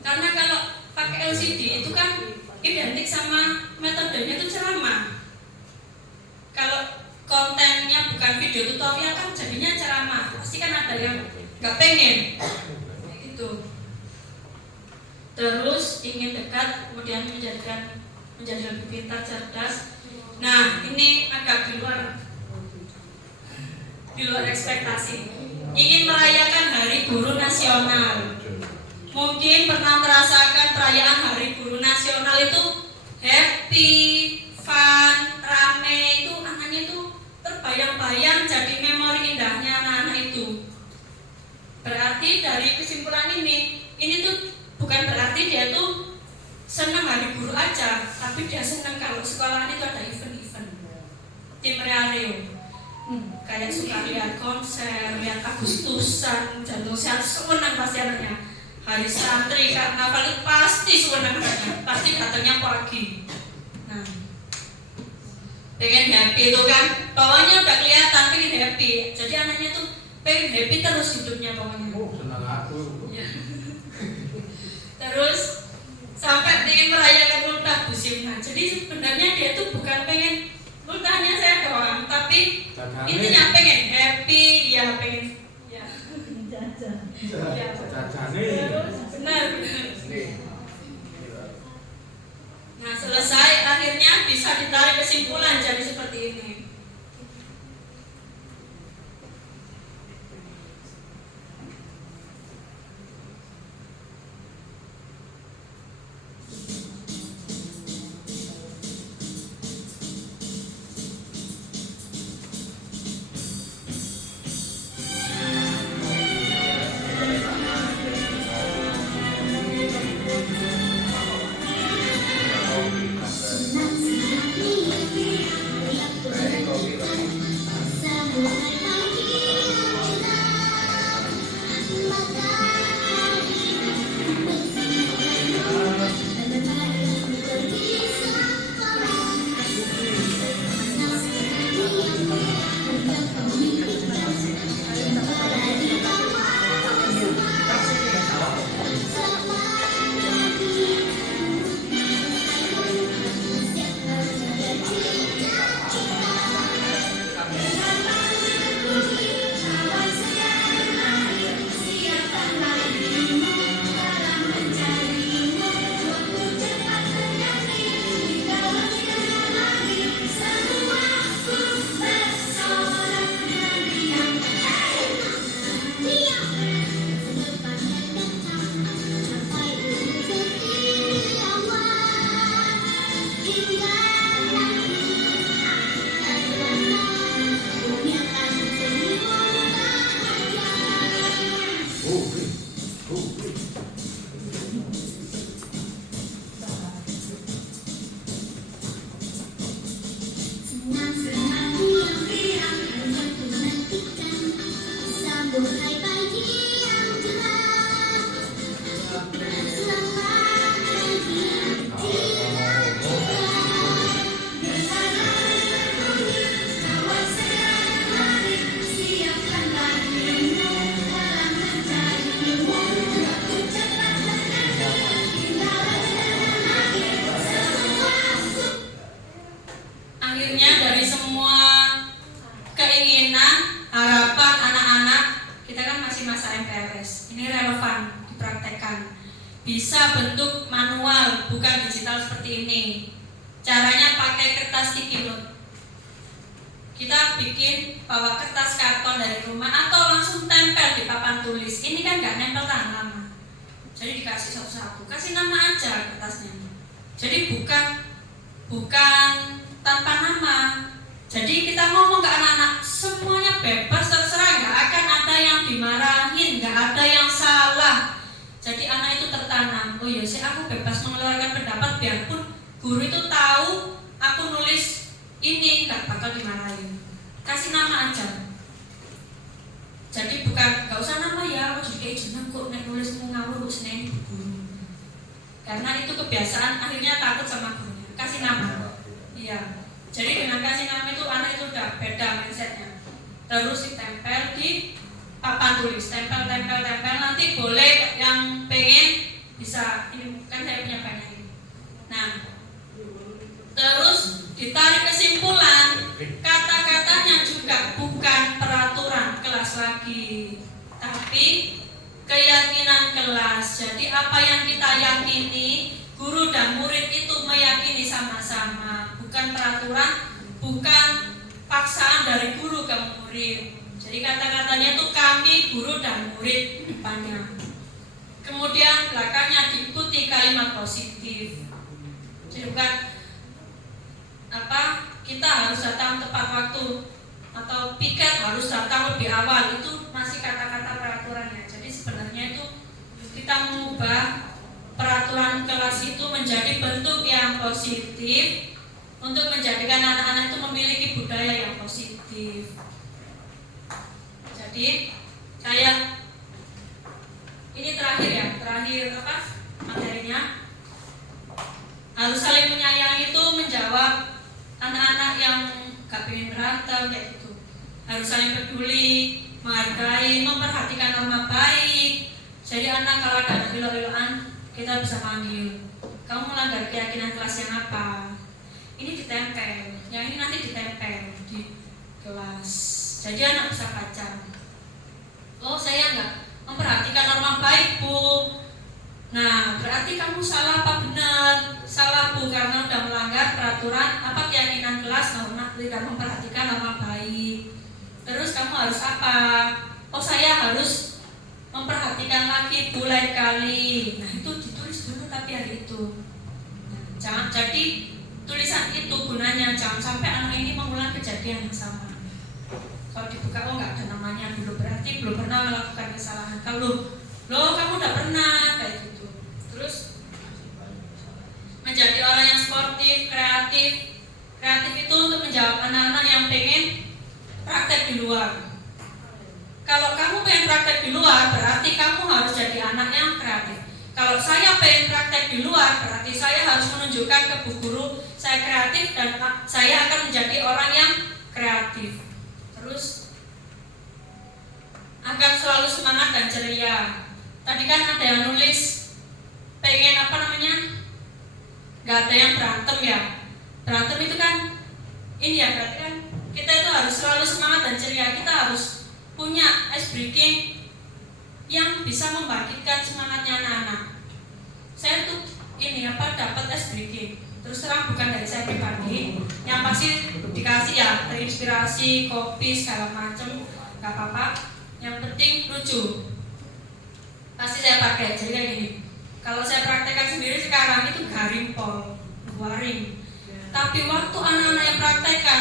Karena kalau pakai LCD itu kan identik sama metodenya itu ceramah. Kalau kontennya bukan video tutorial kan jadinya ceramah. Pasti kan ada yang nggak pengen. Gitu. Terus ingin dekat, kemudian menjadi lebih pintar, cerdas. Nah ini agak di luar ekspektasi. Ingin merayakan Hari Guru Nasional. Mungkin pernah merasakan perayaan Hari Guru Nasional itu happy, fun, rame, itu anaknya itu terbayang-bayang jadi memori indahnya anak-anak itu. Berarti dari kesimpulan ini tuh bukan berarti dia tuh hari guru aja, tapi dia senang kalau sekolah itu ada event-event tim realeo. Kayak suka lihat konser, lihat Agustusan, jantung sehat, senang pasti anaknya. Hari santri, karnaval itu pasti senang anaknya, pasti datangnya pagi. Nah, pengen happy itu kan, pokoknya udah kelihatan pengen happy. Jadi anaknya tuh pengen happy terus hidupnya pokoknya. Senang aku. Ya. Terus sampai ingin merayakan ultah musiman. Jadi sebenarnya dia tuh bukan pengen ultahnya saya doang, tapi intinya pengen happy, ya pengen ya jajan. Ya, benar. Nah, selesai akhirnya bisa ditarik kesimpulan jadi seperti ini. Akhirnya dari semua keinginan, harapan anak-anak, kita kan masih masa MPLS, ini relevan dipraktekkan. Bisa bentuk manual, bukan digital seperti ini. Caranya pakai kertas sticky note. Kita bikin bawa kertas karton dari rumah atau langsung tempel di papan tulis. Ini kan nggak nempel tahan lama. Jadi dikasih satu-satu, kasih nama aja kertasnya. Jadi bukan tanpa nama. Jadi kita ngomong ke anak-anak semuanya bebas terserah, nggak akan ada yang dimarahin, nggak ada yang salah. Jadi anak itu tertanam, oh ya sih aku bebas mengeluarkan pendapat biarpun guru itu tahu aku nulis ini nggak bakal dimarahin. Kasih nama aja. Jadi nggak usah nama ya, aku jadi jeneng kok nek nulis ngawur seneng guru. Karena itu kebiasaan akhirnya takut sama gurunya. Kasih nama. Iya. Jadi dengan kasih nama itu anak itu udah beda mindsetnya. Terus ditempel di papan tulis, tempel nanti boleh yang pengen bisa ini kan saya punya banyak ini. Nah, terus ditarik kesimpulan, kata-katanya juga bukan peraturan kelas lagi, tapi keyakinan kelas. Jadi apa yang kita yakini, guru dan murid itu meyakini sama-sama, bukan peraturan, bukan paksaan dari guru ke murid. Jadi kata-katanya itu kami, guru dan murid depannya. Kemudian belakangnya diikuti kalimat positif. Jadi bukan kita harus datang tepat waktu atau piket harus datang lebih awal, itu masih kata-kata peraturannya. Jadi sebenarnya itu kita mengubah peraturan kelas itu menjadi bentuk yang positif untuk menjadikan anak-anak itu memiliki budaya yang positif. Jadi saya ini terakhir materinya, harus saling menyayangi itu menjawab anak-anak yang gak pengen berantem kayak gitu. Harus saling peduli, menghargai, memperhatikan norma baik. Jadi anak kalau ada ilo-iloan kita bisa panggil, kamu melanggar keyakinan kelas yang apa? Ini ditempel, yang ini nanti ditempel di kelas. Jadi anak bisa baca. Oh, saya enggak memperhatikan norma baik, Bu. Nah, berarti kamu salah apa benar? Salah, Bu, karena udah melanggar peraturan apa keyakinan kelas, norma tidak memperhatikan norma baik. Terus kamu harus apa? Oh, saya harus memperhatikan lagi, Bu, lain kali. Nah, itu ditulis dulu tapi hari itu. Nah, jangan jadi tulisan itu gunanya jangan sampai anak ini mengulang kejadian yang sama. Kalau dibuka, oh nggak ada namanya dulu, berarti belum pernah melakukan kesalahan. Kalau kamu udah pernah kayak gitu. Terus menjadi orang yang sportif, kreatif. Kreatif itu untuk menjawab anak-anak yang pengen praktek di luar. Kalau kamu pengen praktek di luar, berarti kamu harus jadi anak yang kreatif. Kalau saya pengen praktek di luar, berarti saya harus menunjukkan ke bu guru saya kreatif dan saya akan menjadi orang yang kreatif. Terus akan selalu semangat dan ceria. Tadi kan ada yang nulis pengen nggak ada yang berantem ya. Berantem itu kan ini ya, berarti kan kita itu harus selalu semangat dan ceria. Kita harus punya ice breaking yang bisa membangkitkan semangatnya anak-anak. Saya tuh dapat ice breaking. Terus terang bukan dari saya pribadi, yang pasti dikasih ya, terinspirasi, kopi segala macam, nggak apa-apa. Yang penting lucu. Pasti saya pakai. Jadi kayak gini. Kalau saya praktekkan sendiri sekarang itu garing pol, waring. Tapi waktu anak-anak yang praktekkan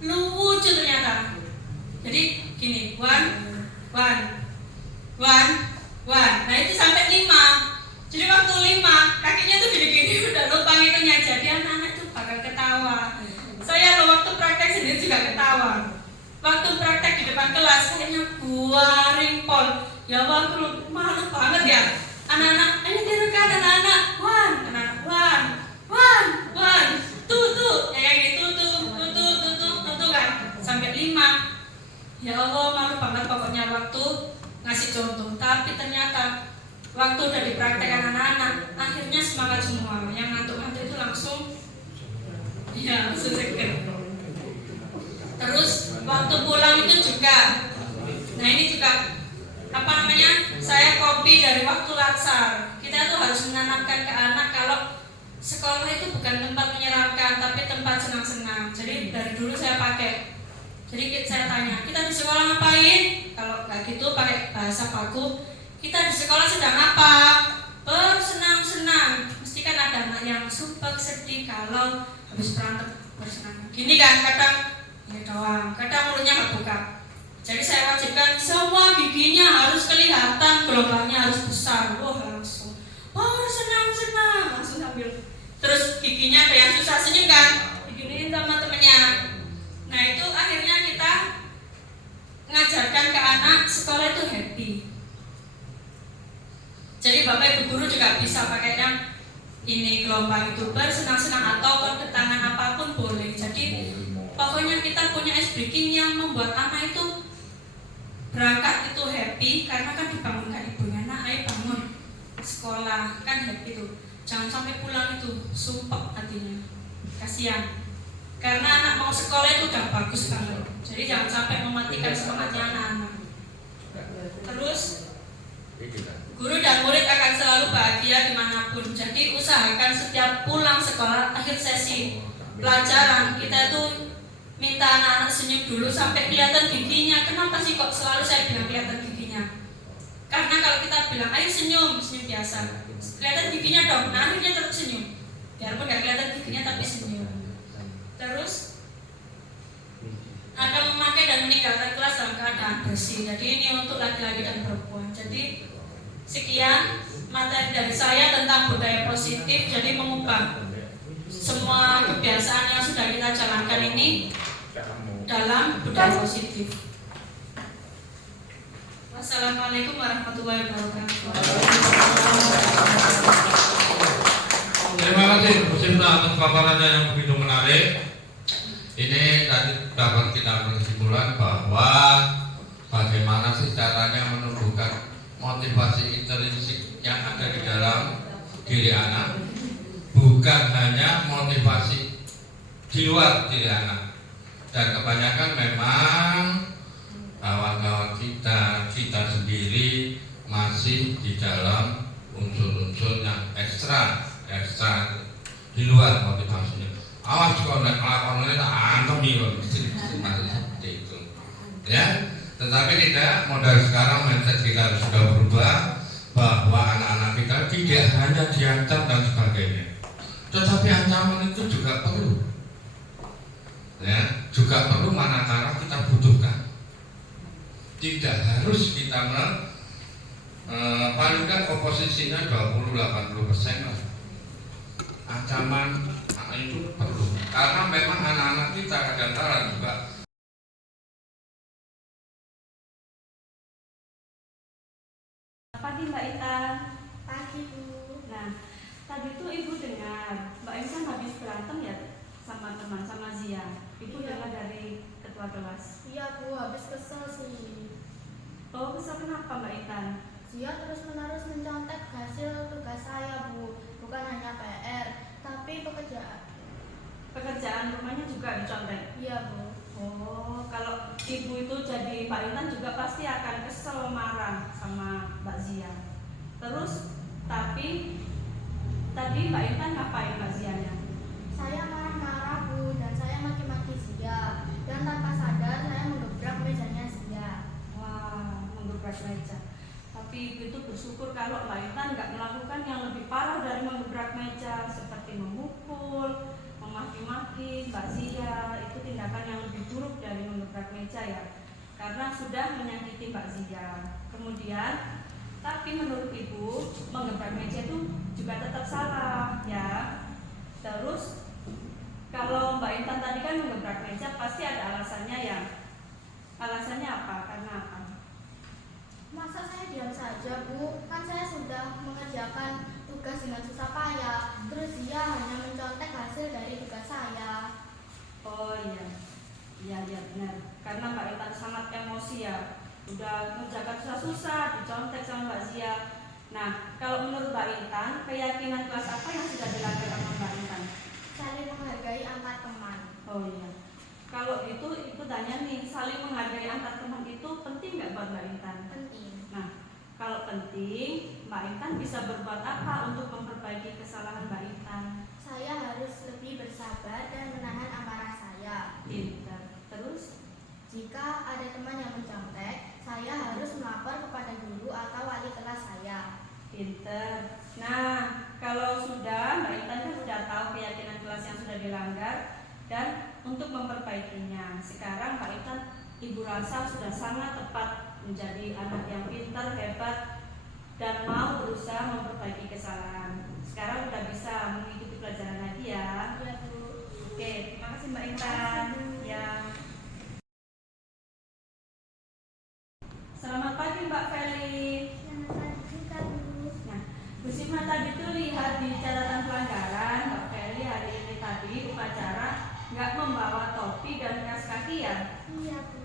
lucu ternyata. Jadi gini, one. Nah itu sampai 5. Jadi waktu 5 kakinya tuh gini-gini udah lupa ngitungnya. Jadi anak-anak tuh bakal ketawa. Saya loh waktu praktek sendiri juga ketawa. Waktu praktek di depan kelas kayaknya buaring pol. Ya waktu malu banget ya. Anak-anak, ini direkam anak-anak. One. Tuh. Ya kayak gitu tuh kan. Sampai 5. Ya Allah malu banget pokoknya waktu ngasih contoh. Tapi ternyata waktu udah dipraktekkan anak-anak, akhirnya semangat semua. Yang ngantuk-ngantuk itu langsung seger. Terus waktu pulang itu juga. Nah ini juga saya copy dari waktu latsar. Kita tuh harus menanamkan ke anak kalau sekolah itu bukan tempat menyeramkan, tapi tempat senang-senang. Jadi dari dulu saya pakai. Jadi saya tanya, kita di sekolah ngapain? Kalau nggak gitu pakai bahasa baku, kita di sekolah sedang apa? Bersenang-senang. Mesti kan ada anak yang super sedih kalau habis berantem bersenang. Gini kan, kadang ini doang, kadang mulutnya nggak buka. Jadi saya wajibkan semua giginya harus kelihatan, gelombangnya harus besar. Langsung bersenang-senang, langsung sambil. Terus giginya ada yang susah senyum kan, diginiin sama temennya. Nah itu akhirnya kita ngajarkan ke anak sekolah itu happy. Jadi bapak ibu guru juga bisa pakai yang ini gelombang itu bersenang-senang atau ke tangan apapun boleh. Jadi pokoknya kita punya ice breaking yang membuat anak itu berangkat itu happy karena kan dibangunkan ibunya. Nah ayo bangun sekolah kan happy tuh. Jangan sampai pulang itu sumpah hatinya, kasihan. Karena anak mau sekolah itu udah bagus banget. Jadi jangan sampai mematikan semangatnya anak-anak. Terus guru dan murid akan selalu bahagia dimanapun. Jadi usahakan setiap pulang sekolah akhir sesi pelajaran kita itu minta anak-anak senyum dulu sampai kelihatan giginya. Kenapa sih kok selalu saya bilang kelihatan giginya? Karena kalau kita bilang ayo senyum biasa, kelihatan giginya dong. Nah akhirnya tetap senyum. Biarpun nggak kelihatan giginya tapi senyum. Terus akan memakai dan meninggalkan kelas dalam keadaan bersih. Jadi ini untuk laki-laki dan perempuan. Jadi sekian materi dari saya tentang budaya positif, jadi mengubah semua kebiasaan yang sudah kita jalankan ini dalam budaya positif. Wassalamualaikum warahmatullahi wabarakatuh. Terima kasih Bu Simna atas paparannya yang begitu menarik. Ini tadi dapat kita berkesimpulan bahwa bagaimana sih caranya menumbuhkan motivasi intrinsik yang ada di dalam diri anak, bukan hanya motivasi di luar diri anak. Dan kebanyakan memang kawan-kawan kita sendiri masih di dalam unsur-unsur yang ekstra di luar motivasinya. Awas kalau naik kelakon ini tak antem masih seperti itu. Ya, tetapi tidak, modal sekarang mindset kita harus sudah berubah bahwa anak-anak kita tidak hanya diancam dan sebagainya, tetapi ancaman itu juga perlu. Ya, juga perlu manakala kita butuhkan. Tidak harus kita paling kan oposisinya 20-80% lah. Ancaman itu perlu, karena memang anak-anak kita kadang-kadang juga Pagi Mbak Intan. Pagi Bu. Nah, tadi tuh Ibu dengar Mbak Intan habis berantem ya sama teman, sama Zia. Ibu Iya. dengar dari ketua kelas. Iya Bu, habis kesel sih. Oh, kesal kenapa Mbak Intan? Dia terus-menerus mencontek hasil tugas saya Bu. Bukan hanya PR, tapi Pekerjaan rumahnya juga dicontek. Iya Bu. Oh, kalau Ibu itu jadi Mbak Intan juga pasti akan kesel, marah sama Mbak Zia. Terus, tapi tadi Mbak Intan ngapain Mbak Zianya? Saya marah-marah Bu, dan saya maki-maki Zia. Dan tanpa sadar saya menggebrak mejanya Zia. Wah, menggebrak meja. Tapi Ibu itu bersyukur kalau Mbak Intan nggak melakukan yang lebih parah dari menggebrak meja, seperti memukul, memaki-maki Mbak Zia. Itu tindakan yang lebih buruk dari menggebrak meja ya, karena sudah menyakiti Mbak Zia. Kemudian, tapi menurut Ibu menggebrak meja itu juga tetap salah ya. Terus kalau Mbak Intan tadi kan menggebrak meja pasti ada alasannya ya. Alasannya apa? Karena apa? Masa saya diam saja Bu? Kan saya sudah mengerjakan tugas dengan susah payah. Terus Zia hanya mencontek hasil dari tugas saya. Oh iya, iya benar. Karena Mbak Intan sangat emosi ya. Udah menjaga susah-susah, dicontek sama Mbak Zia. Nah, kalau menurut Mbak Intan, keyakinan kelas apa yang sudah dilanggar sama Mbak Intan? Saling menghargai antar teman. Oh iya. Kalau itu tanya nih, saling menghargai antar teman itu penting nggak buat Mbak Intan? Penting. Nah, kalau penting, Mbak Intan bisa berbuat apa untuk memperbaiki kesalahan Mbak Intan? Saya harus lebih bersabar dan menahan amarah saya. Pintar. Terus? Jika ada teman yang mencontek, saya harus melapor kepada guru atau wali kelas saya. Pinter. Nah, kalau sudah, Mbak Intan kan sudah tahu keyakinan kelas yang sudah dilanggar dan untuk memperbaikinya. Sekarang Mbak Intan, Ibu rasa sudah sangat tepat menjadi anak yang pintar, hebat, dan mau berusaha memperbaiki kesalahan. Sekarang sudah bisa mengikuti pelajaran lagi ya. Ya Bu. Oke, terima kasih Mbak Intan. Ya. Selamat pagi Mbak Feli. Selamat pagi juga Bu. Nah, Bu Simna tadi tuh lihat di catatan pelanggaran Mbak Feli hari ini tadi upacara nggak membawa topi dan kaos kaki ya. Iya Bu.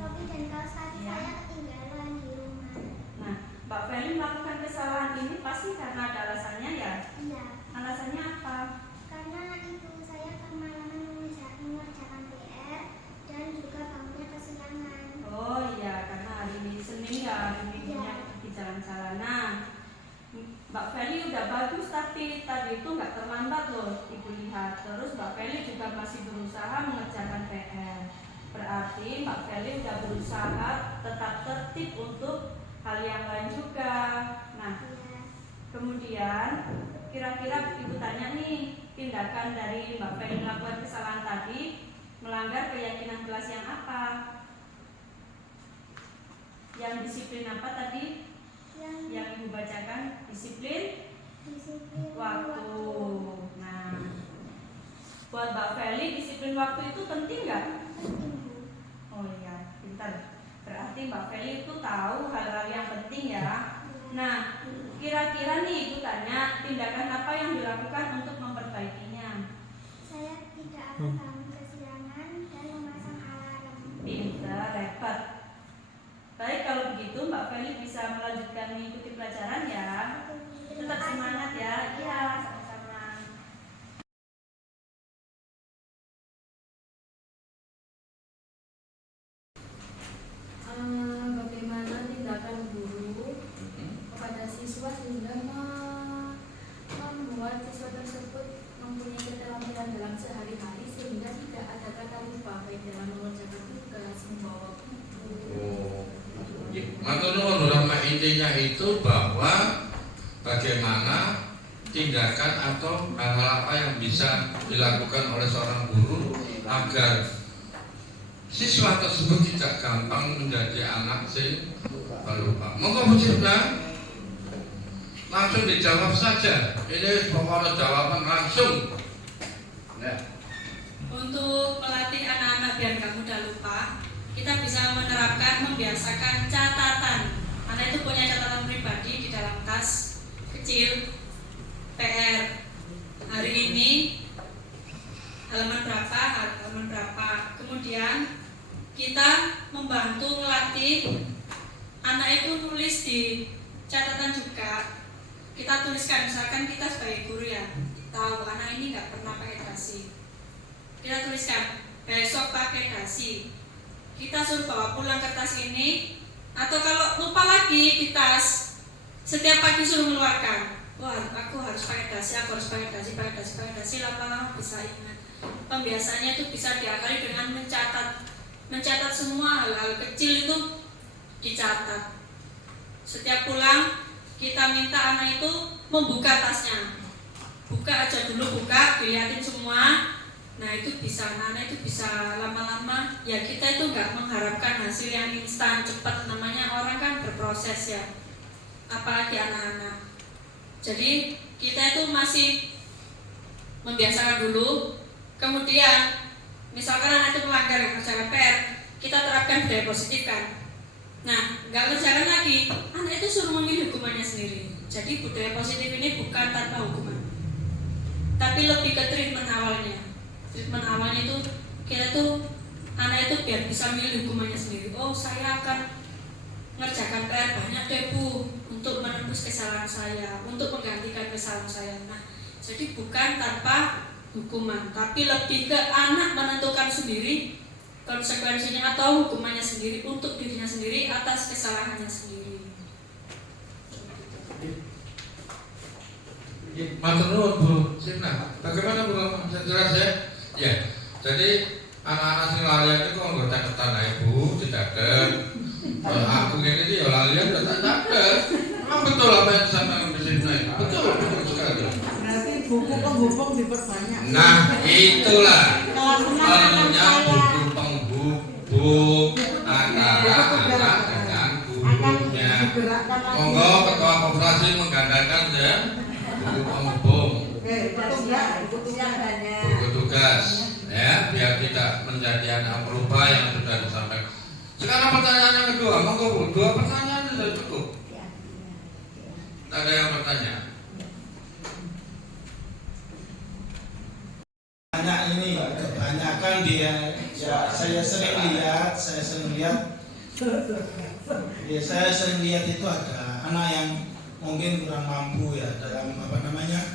Topi dan kaos kaki Iya. saya ketinggalan di rumah. Nah, Mbak Feli melakukan kesalahan ini pasti karena ada alasannya ya. Iya. Alasannya apa? Karena itu saya kemalaman mengerjakan PR dan juga bangunnya kesiangan. Oh iya, karena hari ini Senin ya, hari ini Iya. di jalan-jalan. Nah, Mbak Feli udah bagus tapi tadi itu nggak terlambat loh Ibu lihat. Terus Mbak Feli juga masih berusaha mengerjakan PR. Berarti Mbak Feli udah berusaha tetap tertib untuk hal yang lain juga. Nah, Iya. kemudian kira-kira Ibu tanya nih, tindakan dari Mbak Feli melakukan kesalahan tadi melanggar keyakinan kelas yang apa? Yang disiplin apa tadi? Yang Ibu bacakan disiplin disiplin waktu. Nah, buat Mbak Feli disiplin waktu itu penting nggak? penting, Bu. Oh iya, pintar. Berarti Mbak Feli itu tahu hal-hal yang penting ya. Nah, kira-kira nih Ibu tanya, tindakan apa yang dilakukan untuk memperbaikinya? Saya tidak akan bangun kesiangan dan memasang alarm. Pintar, repot. Baik, kalau begitu Mbak Feli bisa melanjutkan mengikuti pelajaran ya. Terima Tetap kasih. semangat ya. Iya, sama-sama. Bagaimana tindakan guru kepada siswa sehingga membuat siswa tersebut mempunyai keterampilan dalam sehari-hari sehingga tidak ada kata lupa baik dalam mengerjakan tugas, membawa buku. Matur nuwun, Rama, intinya itu bahwa bagaimana tindakan atau hal-hal apa yang bisa dilakukan oleh seorang guru agar siswa tersebut tidak gampang menjadi anak sing pelupa. Monggo Bu Cipta, langsung dijawab saja. Ini pokoknya jawaban langsung. Ya. Untuk melatih anak-anak biar nggak mudah lupa, kita bisa menerapkan membiasakan catatan. Anak itu punya catatan pribadi di dalam tas kecil. PR hari ini halaman berapa. Kemudian kita membantu melatih anak itu nulis di catatan juga. Kita tuliskan, misalkan kita sebagai guru ya tahu anak ini nggak pernah pakai dasi, kita tuliskan besok pakai dasi. Kita suruh bawa pulang kertas ini, atau kalau lupa lagi di tas, setiap pagi suruh mengeluarkan. Wah, aku harus pakai dasi, pakai dasi, lama-lama bisa ingat. Pembiasaannya itu bisa diakali dengan mencatat semua hal-hal kecil itu dicatat. Setiap pulang kita minta anak itu membuka tasnya. Buka aja dulu, dilihatin semua. Nah itu bisa, anak itu bisa lama-lama. Ya kita itu nggak mengharapkan hasil yang instan, cepat. Namanya orang kan berproses ya. Apalagi anak-anak. Jadi kita itu masih membiasakan dulu. Kemudian misalkan anak itu melanggar mengerjakan PR, kita terapkan budaya positif kan. Nah, nggak kerjakan lagi, anak itu suruh memilih hukumannya sendiri. Jadi budaya positif ini bukan tanpa hukuman, tapi lebih ke treatment awalnya. Treatment awalnya itu kita tuh anak itu biar bisa milih hukumannya sendiri. Oh, saya akan mengerjakan PR banyak deh Bu, untuk menembus kesalahan saya, untuk menggantikan kesalahan saya. Nah, jadi bukan tanpa hukuman, tapi lebih ke anak menentukan sendiri konsekuensinya atau hukumannya sendiri untuk dirinya sendiri atas kesalahannya sendiri. Matur nuwun Bu Sina. Bagaimana Bu? Jelas ya? Ya. Jadi anak-anak sing lalian itu kok nggak caketan ae Bu, dicatet. Aku ini sih ya lalian udah tak catet. Memang betul apa yang disampaikan Bu Sina. Betul sekali. Berarti buku penghubung diperbanyak. Nah, itulah perlunya buku penghubung antara anak dengan gurunya. Monggo Ketua Koperasi menggandakan ya buku penghubung, buku tugas, ya biar tidak menjadi anak pelupa yang sudah disampaikan. Sekarang pertanyaan yang kedua, monggo Bu, 2 pertanyaan sudah cukup. Ada yang bertanya? Anak ini kebanyakan dia, ya saya sering lihat, ya saya sering lihat itu ada anak yang mungkin kurang mampu ya dalam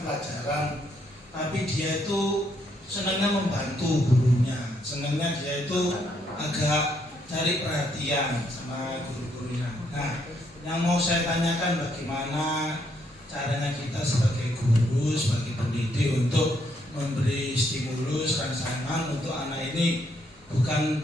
pelajaran, tapi dia itu senangnya membantu gurunya, senangnya dia itu agak cari perhatian sama guru-gurunya. Nah, yang mau saya tanyakan bagaimana caranya kita sebagai guru, sebagai pendidik untuk memberi stimulus rangsangan untuk anak ini, bukan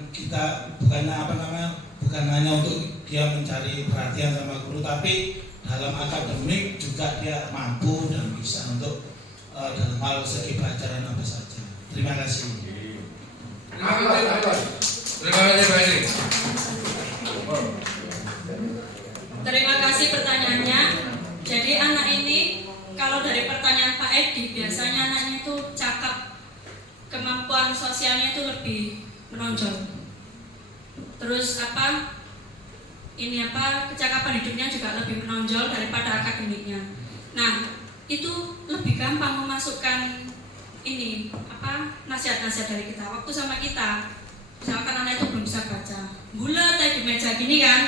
hanya untuk dia mencari perhatian sama guru, tapi dalam akademik juga dia mampu dan bisa untuk dalam hal segi pelajaran apa saja. Terima kasih. Terima kasih Pak Edi. Terima kasih pertanyaannya. Pak Edi, biasanya anaknya itu cakap, kemampuan sosialnya itu lebih menonjol. Terus kecakapan hidupnya juga lebih menonjol daripada akademiknya. Nah, itu lebih gampang memasukkan nasihat-nasihat dari kita. Waktu sama kita, misalkan anak itu belum bisa baca, bulat di meja gini kan,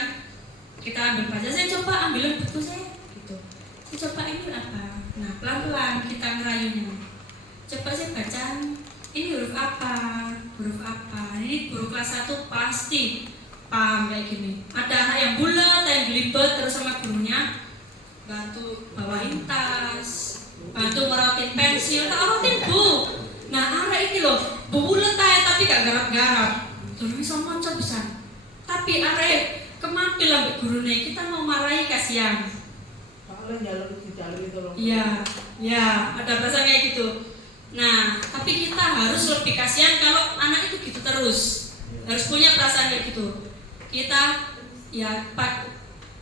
kita ambil baca, saya coba ambilin buku saya, gitu. Saya coba ini apa? Nah, pelan-pelan kita ngerayunya. Coba saya baca, ini huruf apa? Huruf apa? Ini huruf kelas 1 pasti paham kayak gini. Ada anak yang bulat, ada yang gelibet, terus sama gurunya bantu bawain tas, bantu merotin pensil, tak rotin bu. Nah, arek iki loh, bulat aja tapi gak garap-garap. Terus bisa monco besar. Tapi arek kemampil ambek gurune, kita mau marahi kasihan. Iya, ya, ada bahasa kayak gitu. Nah, tapi kita harus lebih kasihan kalau anak itu gitu terus. Harus punya perasaan kayak gitu.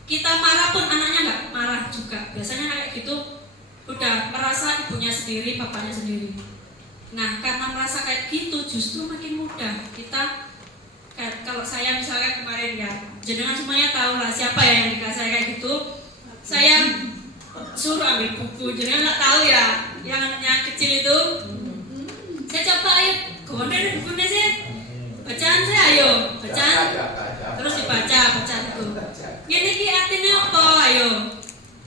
Kita marah pun anaknya nggak marah juga. Biasanya kayak gitu udah merasa ibunya sendiri, bapaknya sendiri. Nah, karena merasa kayak gitu justru makin mudah kita. Kalau saya misalnya kemarin ya, jenengan semuanya tahu lah siapa yang dikasih kayak gitu. Saya suruh ambil buku, jenengan nggak tahu ya, yang anaknya kecil itu. Saya coba ayo, kemudian bukunya saya bacaan saya ayo, bacaan. Terus dibaca itu. Gini ki artinya apa? Ayo.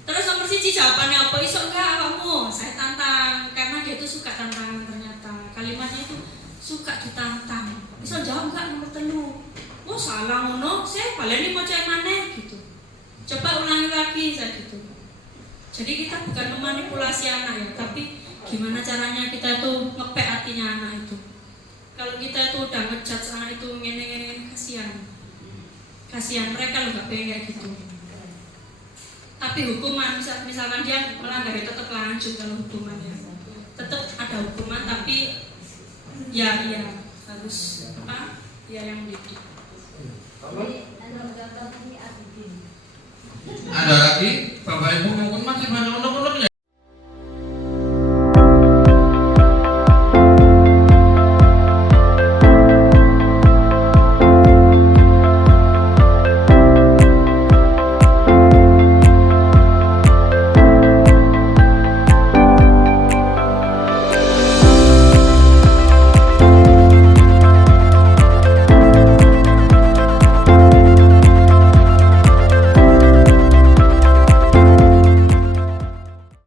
Terus nomor 1 jawabannya apa? Iso enggak kamu? Saya tantang karena dia itu suka tantangan ternyata. Kalimatnya itu suka ditantang. Iso jawab enggak nomor 3? Oh salah ngono, saya baleni mau cek mana gitu. Coba ulangi lagi saya gitu. Jadi kita bukan memanipulasi anak ya, tapi gimana caranya kita tuh ngepek hatinya anak itu. Kalau kita tuh udah ngejudge anak itu ngene-ngene kasihan mereka lo gak pengen kayak gitu. Tapi hukuman misalkan dia melanggar itu tetap lanjut kalau hukumannya. Tetap ada hukuman tapi ya harus yang gitu. Ada lagi, Bapak Ibu mungkin masih banyak